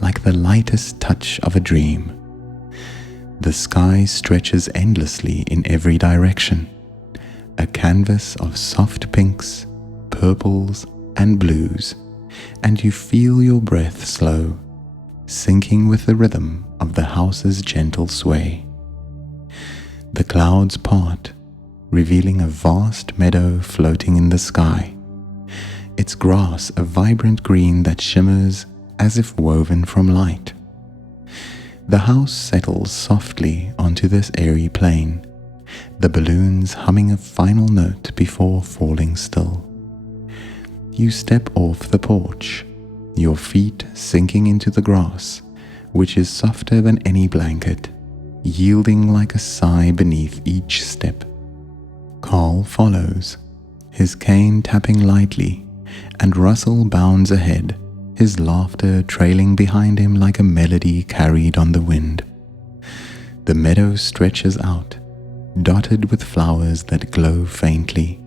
like the lightest touch of a dream. The sky stretches endlessly in every direction, a canvas of soft pinks, purples, and blues, and you feel your breath slow, syncing with the rhythm of the house's gentle sway. The clouds part, revealing a vast meadow floating in the sky. Its grass a vibrant green that shimmers as if woven from light. The house settles softly onto this airy plain, the balloons humming a final note before falling still. You step off the porch, your feet sinking into the grass, which is softer than any blanket, yielding like a sigh beneath each step. Carl follows, his cane tapping lightly, and Russell bounds ahead, his laughter trailing behind him like a melody carried on the wind. The meadow stretches out, dotted with flowers that glow faintly,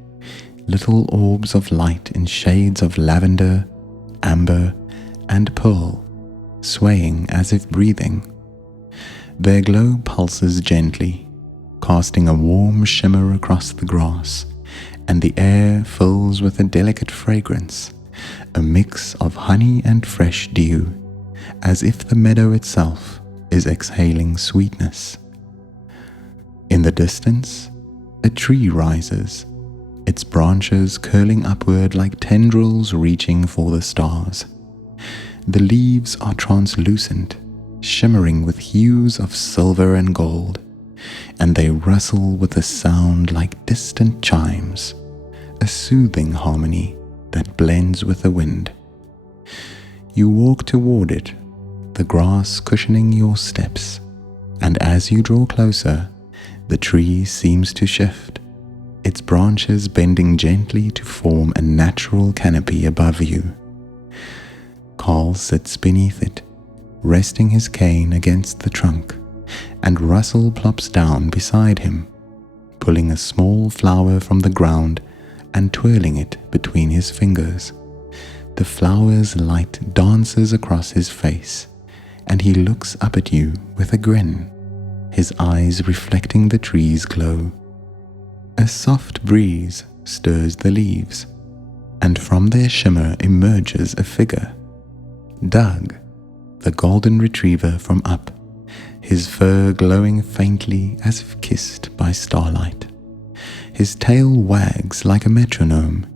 little orbs of light in shades of lavender, amber, and pearl, swaying as if breathing. Their glow pulses gently, casting a warm shimmer across the grass, and the air fills with a delicate fragrance, a mix of honey and fresh dew, as if the meadow itself is exhaling sweetness. In the distance, a tree rises, its branches curling upward like tendrils reaching for the stars. The leaves are translucent, shimmering with hues of silver and gold, and they rustle with a sound like distant chimes, a soothing harmony that blends with the wind. You walk toward it, the grass cushioning your steps, and as you draw closer, the tree seems to shift, its branches bending gently to form a natural canopy above you. Carl sits beneath it, resting his cane against the trunk, and Russell plops down beside him, pulling a small flower from the ground and twirling it between his fingers. The flower's light dances across his face, and he looks up at you with a grin, his eyes reflecting the tree's glow. A soft breeze stirs the leaves, and from their shimmer emerges a figure. Doug, the golden retriever from Up, his fur glowing faintly as if kissed by starlight. His tail wags like a metronome,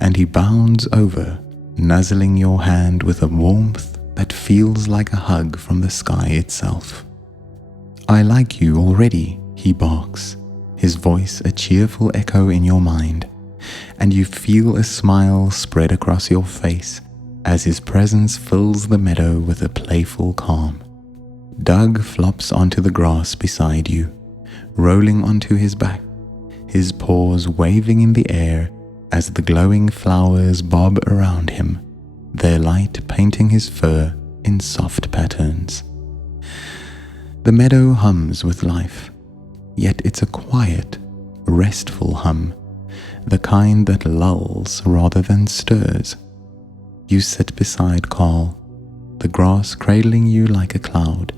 and he bounds over, nuzzling your hand with a warmth that feels like a hug from the sky itself. "I like you already," he barks, his voice a cheerful echo in your mind, and you feel a smile spread across your face as his presence fills the meadow with a playful calm. Doug flops onto the grass beside you, rolling onto his back, his paws waving in the air as the glowing flowers bob around him, their light painting his fur in soft patterns. The meadow hums with life, yet it's a quiet, restful hum, the kind that lulls rather than stirs. You sit beside Carl, the grass cradling you like a cloud,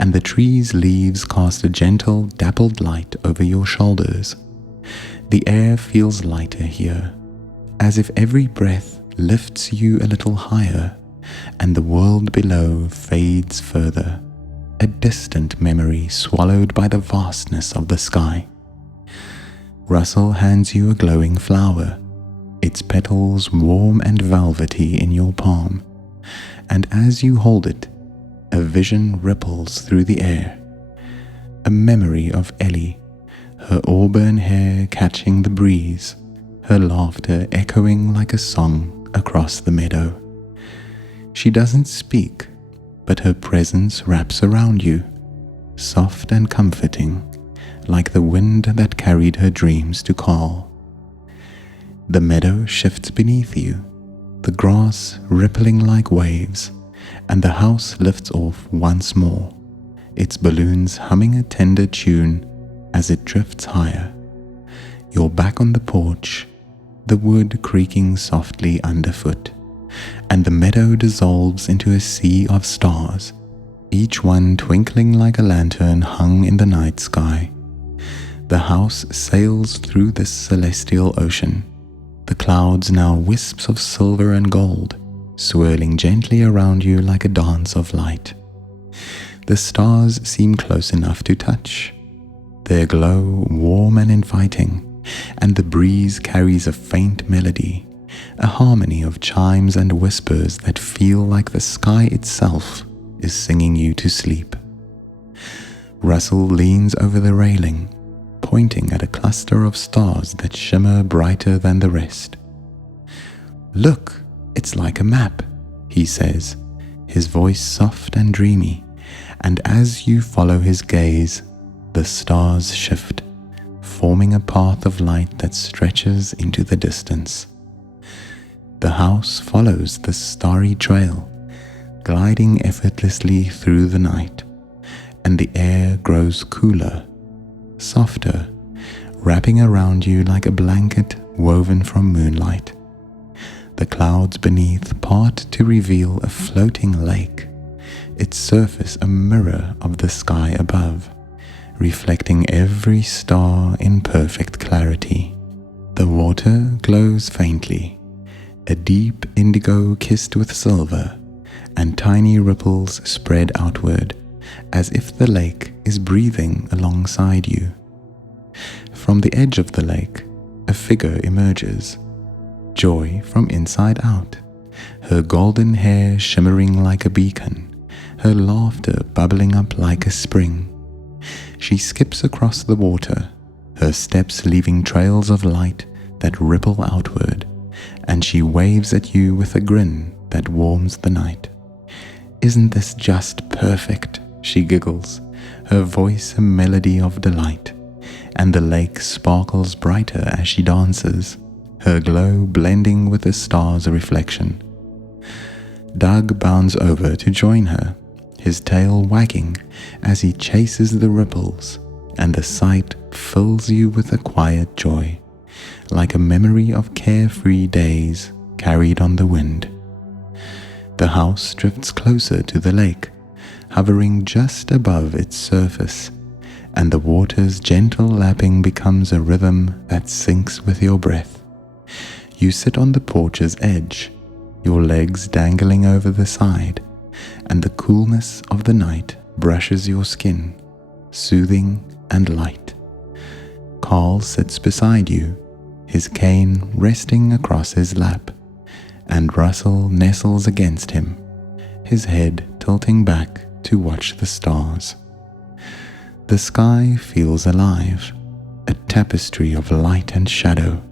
and the tree's leaves cast a gentle, dappled light over your shoulders. The air feels lighter here, as if every breath lifts you a little higher, and the world below fades further, a distant memory swallowed by the vastness of the sky. Russell hands you a glowing flower, its petals warm and velvety in your palm, and as you hold it, a vision ripples through the air, a memory of Ellie, her auburn hair catching the breeze, her laughter echoing like a song across the meadow. She doesn't speak, but her presence wraps around you, soft and comforting, like the wind that carried her dreams to Carl. The meadow shifts beneath you, the grass rippling like waves, and the house lifts off once more, its balloons humming a tender tune as it drifts higher. You're back on the porch, the wood creaking softly underfoot, and the meadow dissolves into a sea of stars, each one twinkling like a lantern hung in the night sky. The house sails through this celestial ocean, the clouds now wisps of silver and gold, swirling gently around you like a dance of light. The stars seem close enough to touch, their glow warm and inviting, and the breeze carries a faint melody, a harmony of chimes and whispers that feel like the sky itself is singing you to sleep. Russell leans over the railing, pointing at a cluster of stars that shimmer brighter than the rest. "Look, it's like a map," he says, his voice soft and dreamy, and as you follow his gaze, the stars shift, forming a path of light that stretches into the distance. The house follows the starry trail, gliding effortlessly through the night, and the air grows cooler, softer, wrapping around you like a blanket woven from moonlight. The clouds beneath part to reveal a floating lake, its surface a mirror of the sky above, reflecting every star in perfect clarity. The water glows faintly, a deep indigo kissed with silver, and tiny ripples spread outward, as if the lake is breathing alongside you. From the edge of the lake, a figure emerges, Joy from inside out, her golden hair shimmering like a beacon, her laughter bubbling up like a spring. She skips across the water, her steps leaving trails of light that ripple outward, and she waves at you with a grin that warms the night. "Isn't this just perfect?" she giggles, her voice a melody of delight, and the lake sparkles brighter as she dances, her glow blending with the stars' reflection. Doug bounds over to join her, his tail wagging as he chases the ripples, and the sight fills you with a quiet joy, like a memory of carefree days carried on the wind. The house drifts closer to the lake, hovering just above its surface, and the water's gentle lapping becomes a rhythm that syncs with your breath. You sit on the porch's edge, your legs dangling over the side, and the coolness of the night brushes your skin, soothing and light. Carl sits beside you, his cane resting across his lap, and Russell nestles against him, his head tilting back to watch the stars. The sky feels alive, a tapestry of light and shadow,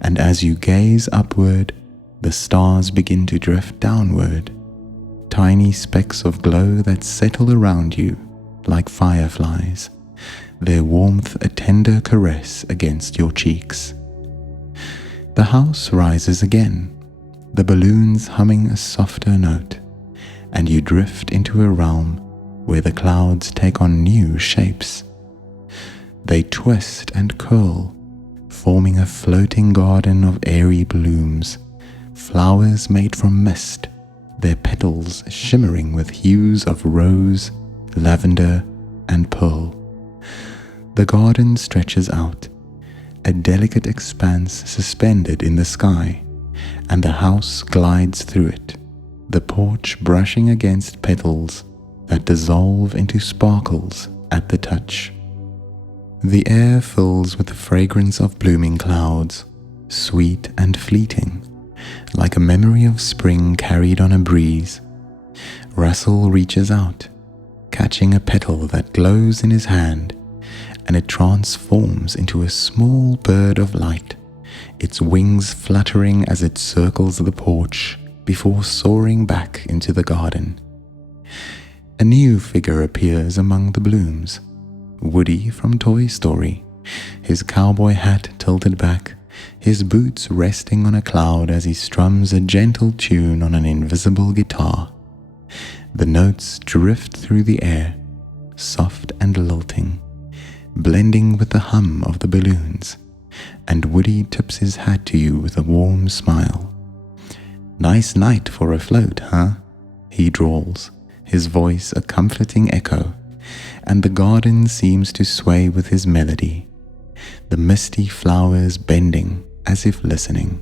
and as you gaze upward, the stars begin to drift downward, tiny specks of glow that settle around you like fireflies, their warmth a tender caress against your cheeks. The house rises again, the balloons humming a softer note, and you drift into a realm where the clouds take on new shapes. They twist and curl, forming a floating garden of airy blooms, flowers made from mist, their petals shimmering with hues of rose, lavender, and pearl. The garden stretches out, a delicate expanse suspended in the sky, and the house glides through it, the porch brushing against petals that dissolve into sparkles at the touch. The air fills with the fragrance of blooming clouds, sweet and fleeting, like a memory of spring carried on a breeze. Russell reaches out, catching a petal that glows in his hand, and it transforms into a small bird of light, its wings fluttering as it circles the porch before soaring back into the garden. A new figure appears among the blooms, Woody from Toy Story, his cowboy hat tilted back, his boots resting on a cloud as he strums a gentle tune on an invisible guitar. The notes drift through the air, soft and lilting, blending with the hum of the balloons, and Woody tips his hat to you with a warm smile. "Nice night for a float, huh?" he drawls, his voice a comforting echo, and the garden seems to sway with his melody, the misty flowers bending as if listening.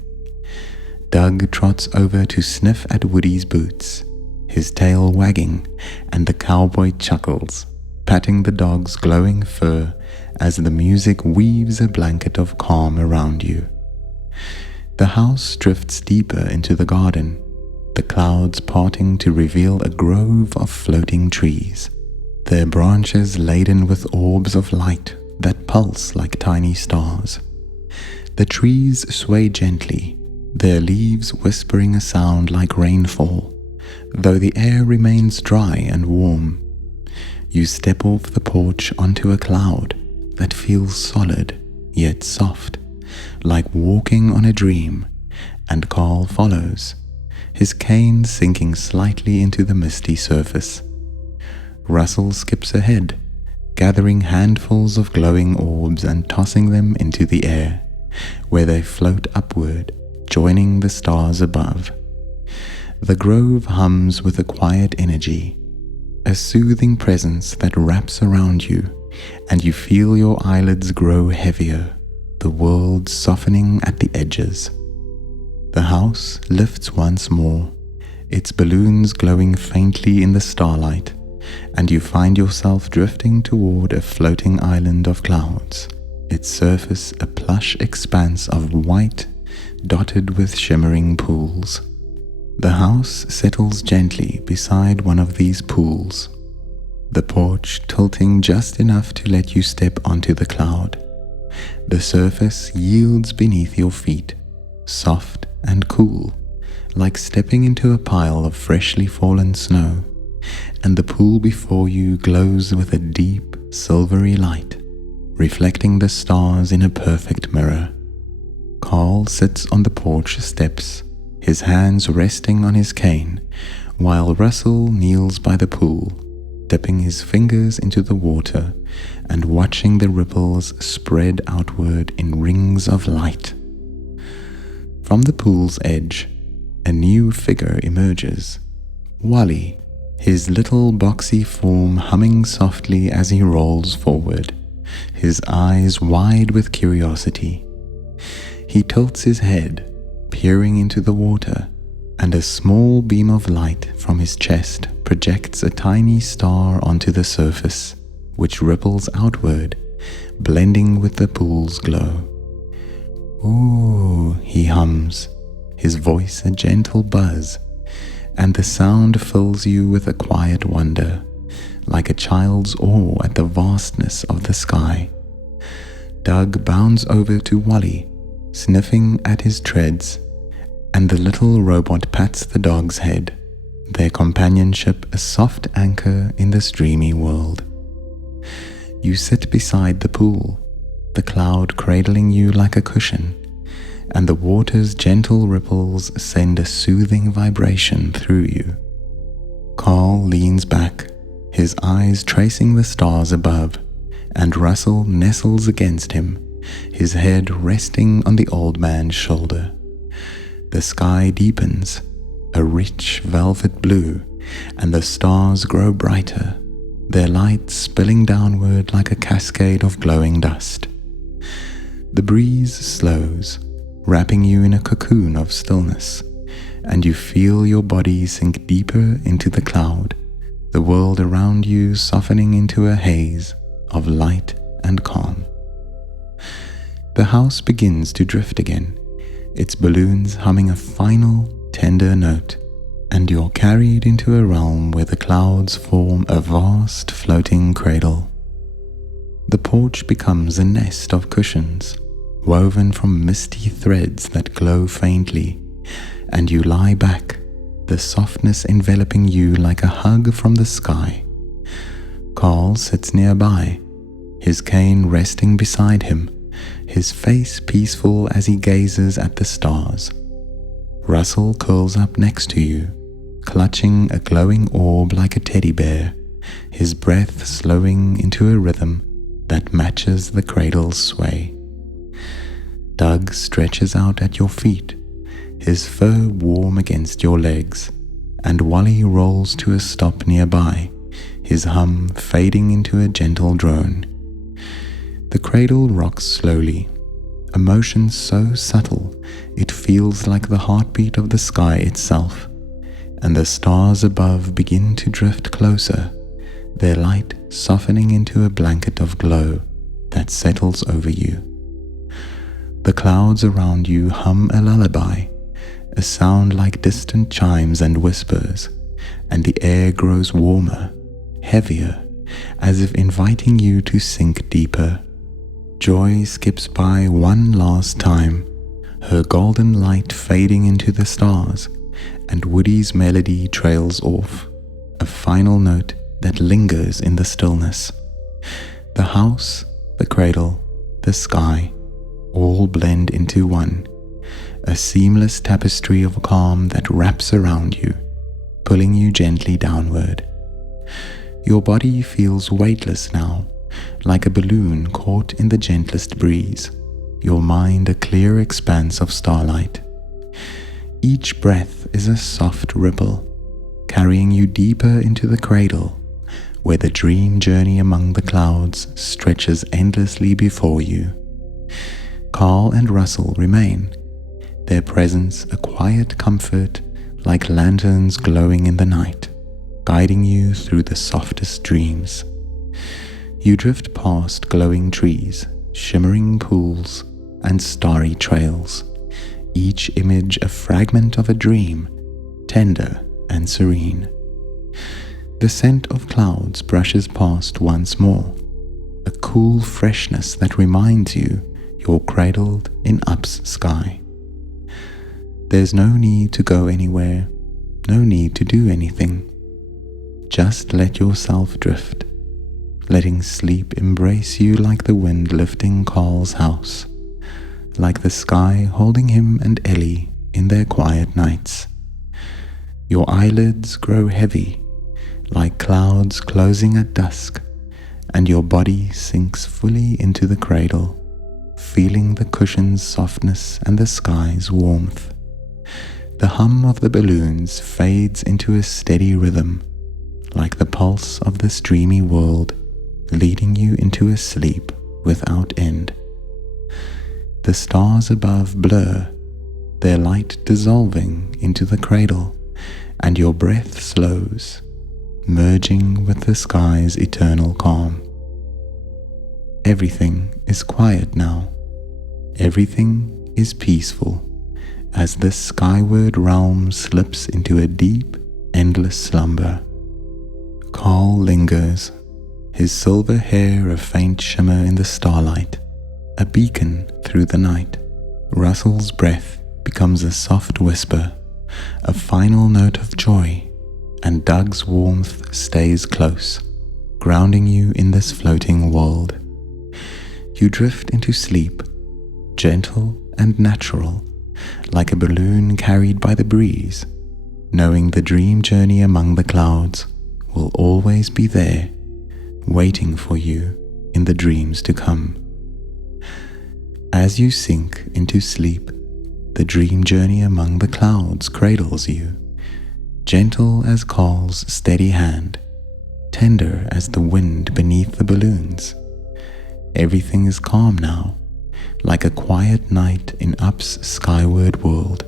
Doug trots over to sniff at Woody's boots, his tail wagging, and the cowboy chuckles, patting the dog's glowing fur as the music weaves a blanket of calm around you. The house drifts deeper into the garden, the clouds parting to reveal a grove of floating trees, their branches laden with orbs of light that pulse like tiny stars. The trees sway gently, their leaves whispering a sound like rainfall, though the air remains dry and warm. You step off the porch onto a cloud that feels solid yet soft, like walking on a dream, and Carl follows, his cane sinking slightly into the misty surface. Russell skips ahead, gathering handfuls of glowing orbs and tossing them into the air, where they float upward, joining the stars above. The grove hums with a quiet energy, a soothing presence that wraps around you, and you feel your eyelids grow heavier, the world softening at the edges. The house lifts once more, its balloons glowing faintly in the starlight, and you find yourself drifting toward a floating island of clouds, its surface a plush expanse of white dotted with shimmering pools. The house settles gently beside one of these pools, the porch tilting just enough to let you step onto the cloud. The surface yields beneath your feet, soft and cool, like stepping into a pile of freshly fallen snow, and the pool before you glows with a deep, silvery light, reflecting the stars in a perfect mirror. Carl sits on the porch steps, his hands resting on his cane, while Russell kneels by the pool, dipping his fingers into the water and watching the ripples spread outward in rings of light. From the pool's edge, a new figure emerges, Wally, his little boxy form humming softly as he rolls forward, his eyes wide with curiosity. He tilts his head, peering into the water, and a small beam of light from his chest projects a tiny star onto the surface, which ripples outward, blending with the pool's glow. "Ooh," he hums, his voice a gentle buzz, and the sound fills you with a quiet wonder, like a child's awe at the vastness of the sky. Doug bounds over to Wally, sniffing at his treads, and the little robot pats the dog's head, their companionship a soft anchor in this dreamy world. You sit beside the pool, the cloud cradling you like a cushion, and the water's gentle ripples send a soothing vibration through you. Carl leans back, his eyes tracing the stars above, and Russell nestles against him, his head resting on the old man's shoulder. The sky deepens, a rich velvet blue, and the stars grow brighter, their light spilling downward like a cascade of glowing dust. The breeze slows, wrapping you in a cocoon of stillness, and you feel your body sink deeper into the cloud, the world around you softening into a haze of light and calm. The house begins to drift again, its balloons humming a final, tender note, and you're carried into a realm where the clouds form a vast floating cradle. The porch becomes a nest of cushions, woven from misty threads that glow faintly, and you lie back, the softness enveloping you like a hug from the sky. Carl sits nearby, his cane resting beside him, his face peaceful as he gazes at the stars. Russell curls up next to you, clutching a glowing orb like a teddy bear, his breath slowing into a rhythm that matches the cradle's sway. Doug stretches out at your feet, his fur warm against your legs, and Wally rolls to a stop nearby, his hum fading into a gentle drone. The cradle rocks slowly, a motion so subtle it feels like the heartbeat of the sky itself, and the stars above begin to drift closer, their light softening into a blanket of glow that settles over you. The clouds around you hum a lullaby, a sound like distant chimes and whispers, and the air grows warmer, heavier, as if inviting you to sink deeper. Joy skips by one last time, her golden light fading into the stars, and Woody's melody trails off, a final note that lingers in the stillness. The house, the cradle, the sky, all blend into one, a seamless tapestry of calm that wraps around you, pulling you gently downward. Your body feels weightless now, like a balloon caught in the gentlest breeze, your mind a clear expanse of starlight. Each breath is a soft ripple, carrying you deeper into the cradle, where the dream journey among the clouds stretches endlessly before you. Carl and Russell remain, their presence a quiet comfort like lanterns glowing in the night, guiding you through the softest dreams. You drift past glowing trees, shimmering pools, and starry trails, each image a fragment of a dream, tender and serene. The scent of clouds brushes past once more, a cool freshness that reminds you you're cradled in Up's sky. There's no need to go anywhere, no need to do anything. Just let yourself drift, letting sleep embrace you like the wind lifting Carl's house, like the sky holding him and Ellie in their quiet nights. Your eyelids grow heavy, like clouds closing at dusk, and your body sinks fully into the cradle, feeling the cushion's softness and the sky's warmth. The hum of the balloons fades into a steady rhythm, like the pulse of this dreamy world, leading you into a sleep without end. The stars above blur, their light dissolving into the cradle, and your breath slows, merging with the sky's eternal calm. Everything is quiet now. Everything is peaceful, as this skyward realm slips into a deep, endless slumber. Carl lingers, his silver hair a faint shimmer in the starlight, a beacon through the night. Russell's breath becomes a soft whisper, a final note of joy, and Doug's warmth stays close, grounding you in this floating world. You drift into sleep, gentle and natural, like a balloon carried by the breeze, knowing the dream journey among the clouds will always be there, waiting for you in the dreams to come. As you sink into sleep, the dream journey among the clouds cradles you, gentle as Carl's steady hand, tender as the wind beneath the balloons. Everything is calm now, like a quiet night in Up's skyward world.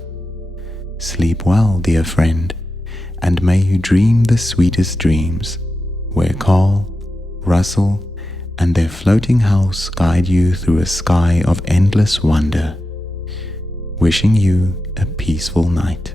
Sleep well, dear friend, and may you dream the sweetest dreams, where Carl, Russell, and their floating house guide you through a sky of endless wonder. Wishing you a peaceful night.